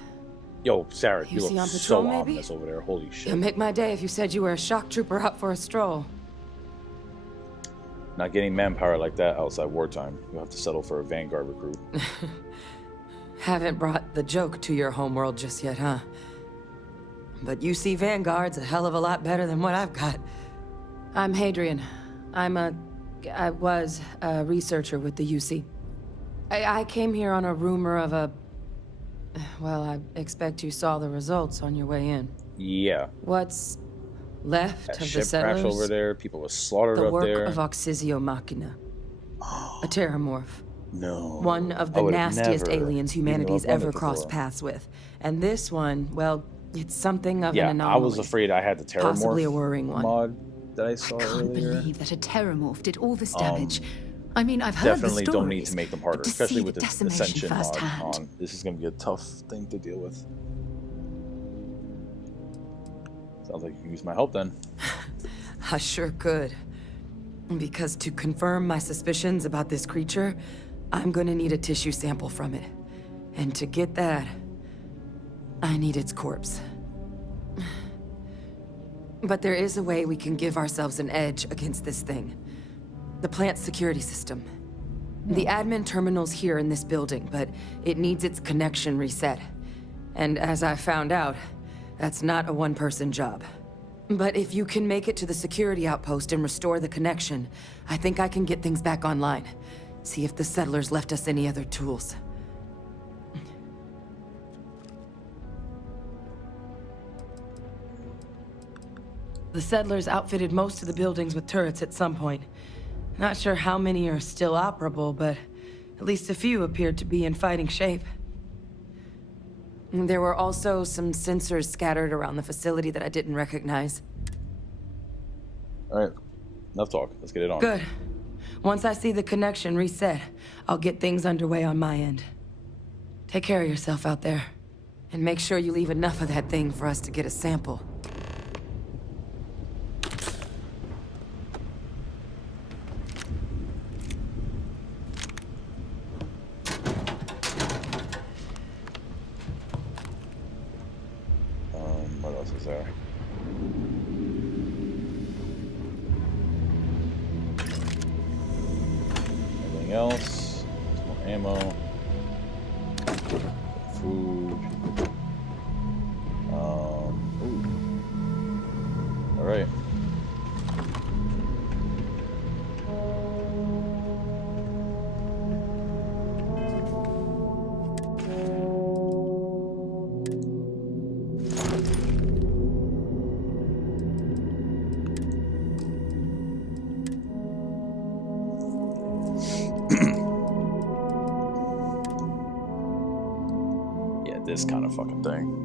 Yo, Sarah, you see look on so patrol, maybe? ominous over there. Holy shit. You'll make my day if you said you were a shock trooper out for a stroll. Not getting manpower like that outside wartime. You'll have to settle for a Vanguard recruit. Haven't brought the joke to your homeworld just yet, huh? But you see Vanguard's a hell of a lot better than what I've got. I'm Hadrian. I was a researcher with the UC. I came here on a rumor of a... Well, I expect you saw the results on your way in. Yeah. What's left that of the ship settlers? crash over there. People were slaughtered the up work there. of Oxysio Machina. A terramorph. No. One of the nastiest aliens humanity's ever crossed paths with. And this one, well, it's something of an anomaly. I was afraid I had the terramorph possibly a worrying one. mod that I saw I can't earlier. believe that a terramorph did all this damage. I mean, I've heard the Definitely stories, don't need to make them harder, but to especially see with the the decimation Ascension mod firsthand. on. This is going to be a tough thing to deal with. Sounds like you can use my help then. I sure could. Because to confirm my suspicions about this creature, I'm gonna need a tissue sample from it. And to get that, I need its corpse. But there is a way we can give ourselves an edge against this thing. The plant's security system. The admin terminal's here in this building, but it needs its connection reset. And as I found out, that's not a one-person job. But if you can make it to the security outpost and restore the connection, I think I can get things back online. See if the settlers left us any other tools. The settlers outfitted most of the buildings with turrets at some point. Not sure how many are still operable, but at least a few appeared to be in fighting shape. There were also some sensors scattered around the facility that I didn't recognize. Alright, enough talk. Let's get it on. Good. Once I see the connection reset, I'll get things underway on my end. Take care of yourself out there. And make sure you leave enough of that thing for us to get a sample. What else is there? Anything else? Some more ammo. Food. Ooh. All right. this kind of fucking thing.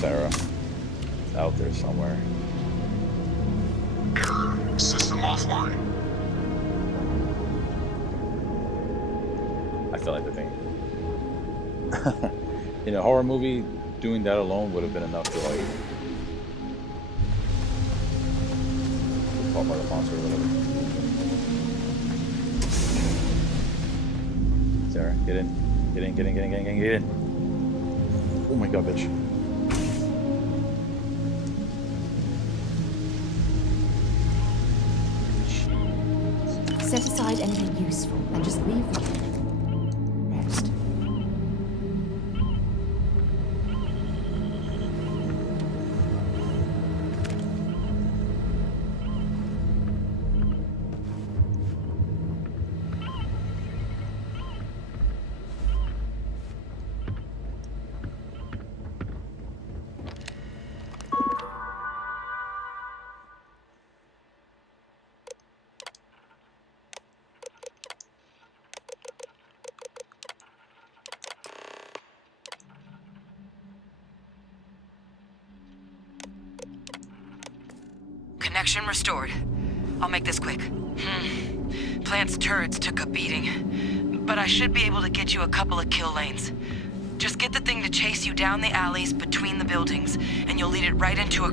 Sarah. It's out there somewhere. Error. System offline. I feel like the thing. In a horror movie, doing that alone would have been enough to like call by the monster or whatever. Sarah, get in. Get in, get in, get in, get in, get in. Oh my god, bitch. Set aside anything useful and just leave the rest. Connection restored. I'll make this quick. Plant's turrets took a beating, but I should be able to get you a couple of kill lanes. Just get the thing to chase you down the alleys between the buildings, and you'll lead it right into a...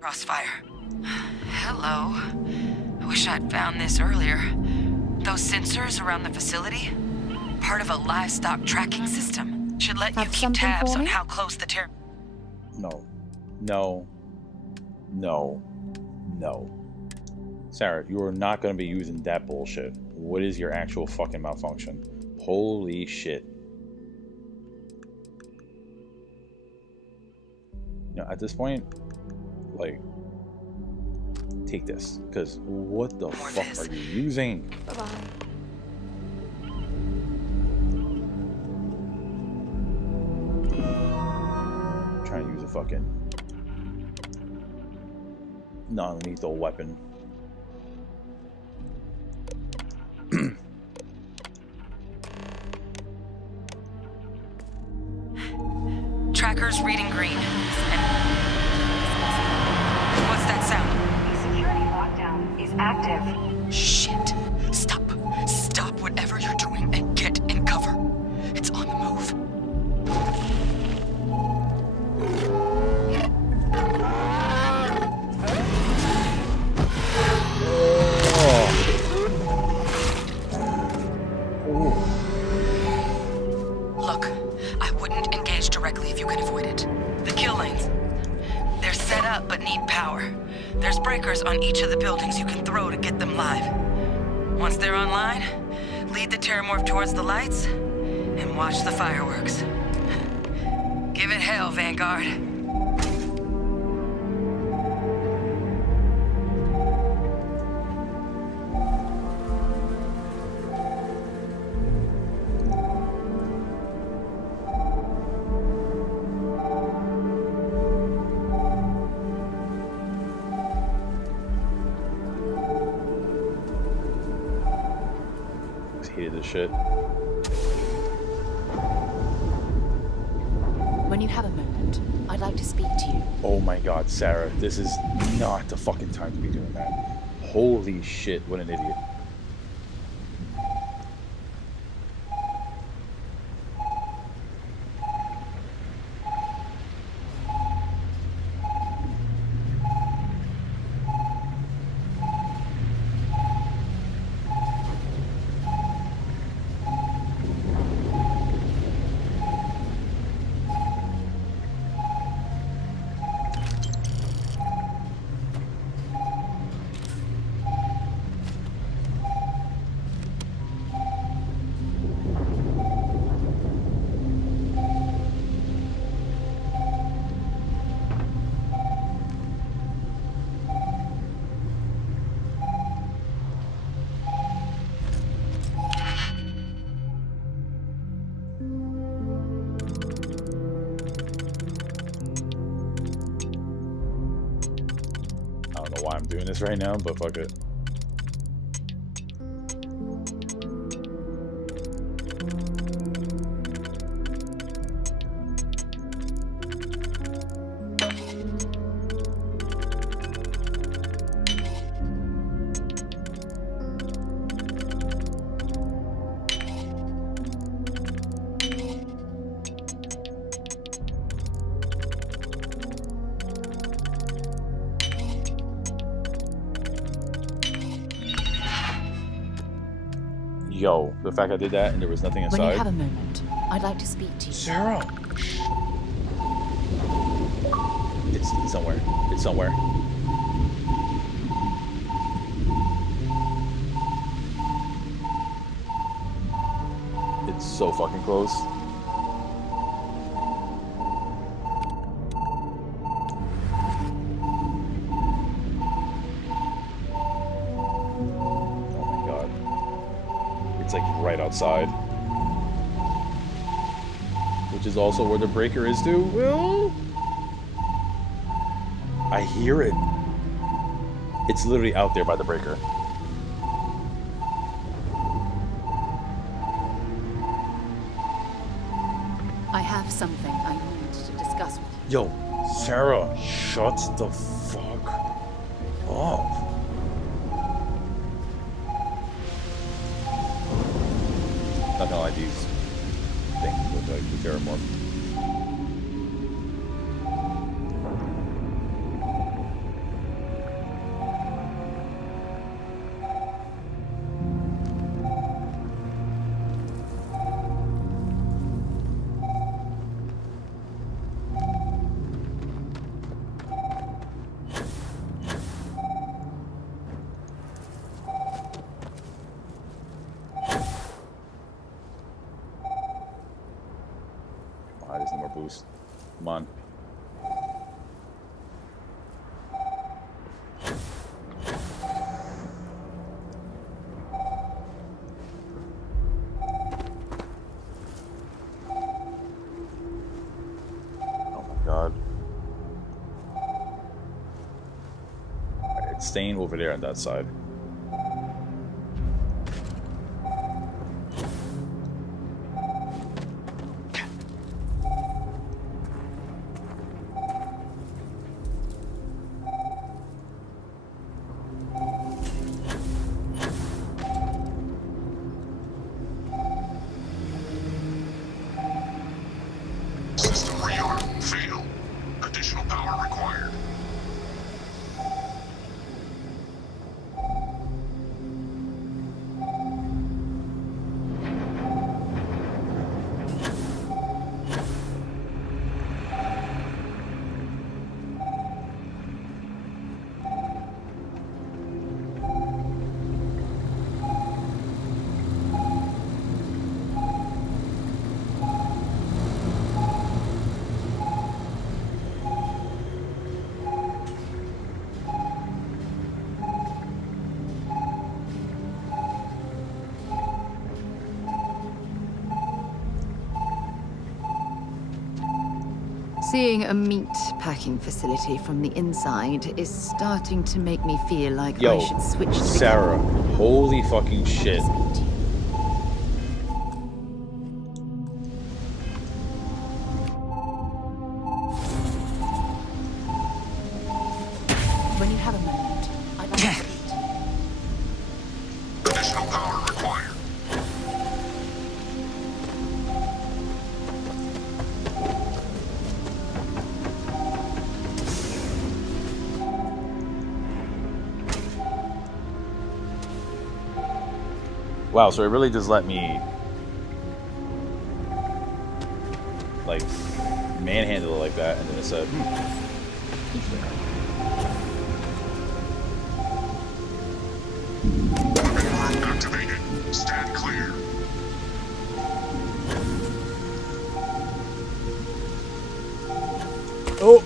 crossfire. Hello. I wish I'd found this earlier. Those sensors around the facility? Part of a livestock tracking system. Should let you keep tabs on how close the terror... No. No. No. No. Sarah, you are not going to be using that bullshit. What is your actual fucking malfunction? Holy shit. You know, at this point, like, take this. Because what the fuck are you using? Bye-bye. Trying to use a fucking non-lethal weapon. Tracker's reading green. And what's that sound? The security lockdown is active. Shit. Stop. Stop whatever you're doing and get in cover. It's on the move. Look, I wouldn't engage directly if you can avoid it. The kill lanes. They're set up but need power. There's breakers on each of the buildings you can throw to get them live. Once they're online, lead the Terramorph towards the lights and watch the fireworks. Give it hell, Vanguard. Hated this shit. When you have a moment, I'd like to speak to you. Oh my god, Sarah, this is not the fucking time to be doing that. Holy shit, what an idiot. why I'm doing this right now, but fuck it. Yo, the fact I did that and there was nothing inside. When you have a moment, I'd like to speak to you. Sarah! It's somewhere. It's somewhere. It's so fucking close. Right outside, which is also where the breaker is too. Well, I hear it. It's literally out there by the breaker. I have something I need to discuss with you. Yo, Sarah, shut the fuck up. Not gonna lie, these things look like the Terramorph. There's no more boost. Come on. Oh my god. It's staying over there on that side. System rearm. Fail. Additional power required. Seeing a meat packing facility from the inside is starting to make me feel like Yo, I should switch to Sarah, holy fucking shit. When you have a moment, I'd like to speak to you. Additional power required. Wow, so it really just let me like manhandle it like that, and then it said, Activated. Stand clear. Oh.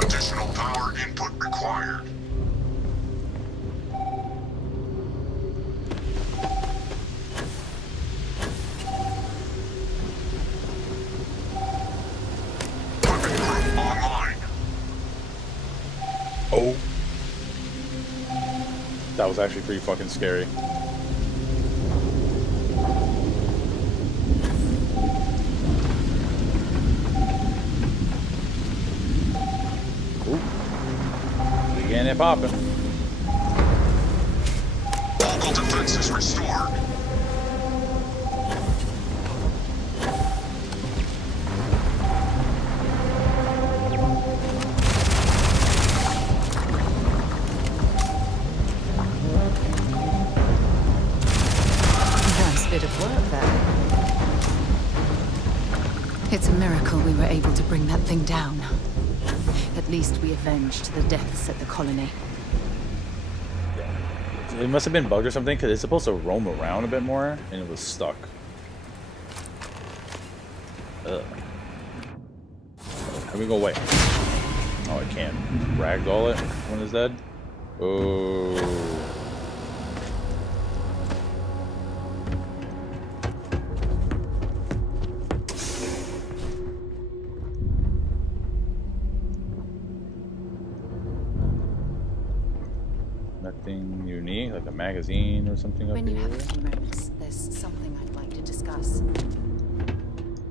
Additional power input required. Oh. That was actually pretty fucking scary. Ooh. Again, it popping. Local defenses restored. Bit of work there. It's a miracle we were able to bring that thing down. At least we avenged the deaths at the colony. It must have been bugged or something, because it's supposed to roam around a bit more, and it was stuck. Ugh. How do we go away? Oh, I can't. Ragdoll it when it's dead? Oh. Nothing unique, like a magazine or something up When you here? have a few moments, there's something I'd like to discuss.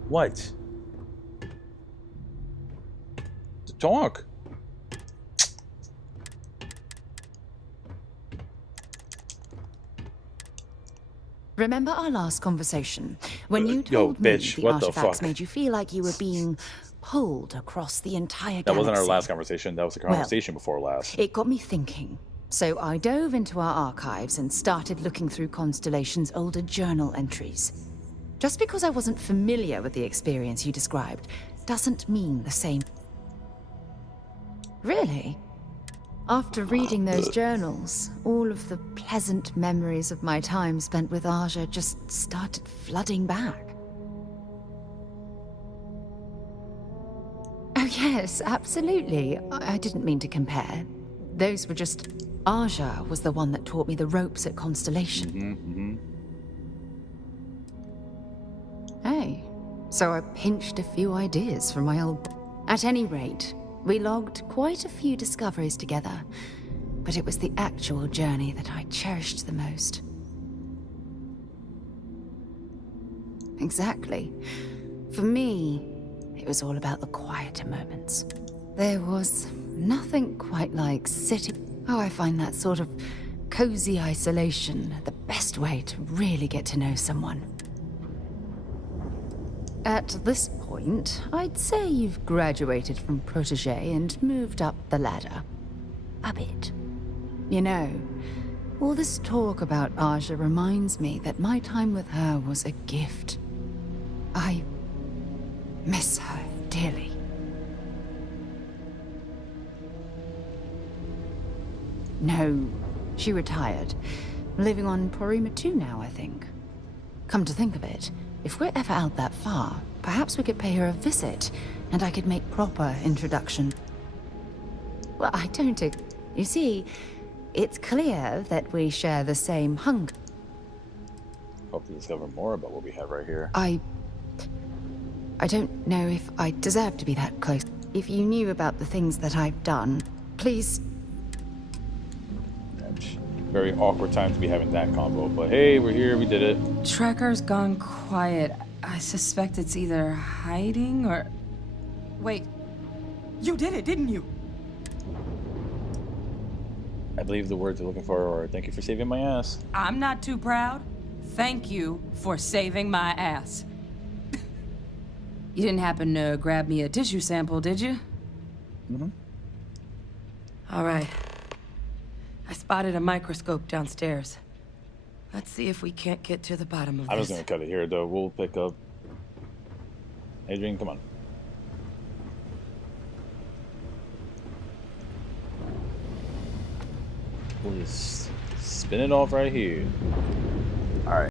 What? To talk. Remember our last conversation? When you Yo, told me bitch, the what the artifacts fuck? made you feel like you were being pulled across the entire That galaxy. wasn't our last conversation. That was the conversation before last. It got me thinking. So I dove into our archives and started looking through Constellation's older journal entries. Just because I wasn't familiar with the experience you described doesn't mean the same. Really? After reading those journals, all of the pleasant memories of my time spent with Aja just started flooding back. Oh yes, absolutely. I didn't mean to compare. Those were just... Aja was the one that taught me the ropes at Constellation. Hey, so I pinched a few ideas from my old... At any rate, we logged quite a few discoveries together, but it was the actual journey that I cherished the most. Exactly. For me, it was all about the quieter moments. There was nothing quite like sitting... Oh, I find that sort of cozy isolation the best way to really get to know someone. At this point, I'd say you've graduated from protege and moved up the ladder. A bit. You know, all this talk about Aja reminds me that my time with her was a gift. I miss her dearly. No, she retired. Living on Porima 2 now, I think. Come to think of it, if we're ever out that far, perhaps we could pay her a visit, and I could make proper introduction. Well, I don't... You see, it's clear that we share the same hunger. Hope to discover more about what we have right here. I don't know if I deserve to be that close. If you knew about the things that I've done, please... Very awkward time to be having that combo, but hey, we're here, we did it. Tracker's gone quiet. I suspect it's either hiding or... Wait, you did it, didn't you? I believe the words you're looking for are thank you for saving my ass. I'm not too proud. Thank you for saving my ass. You didn't happen to grab me a tissue sample, did you? Mm-hmm. All right. I spotted a microscope downstairs. Let's see if we can't get to the bottom of I was this. gonna cut it here though. We'll pick up. Adrian, come on. We'll just spin it off right here.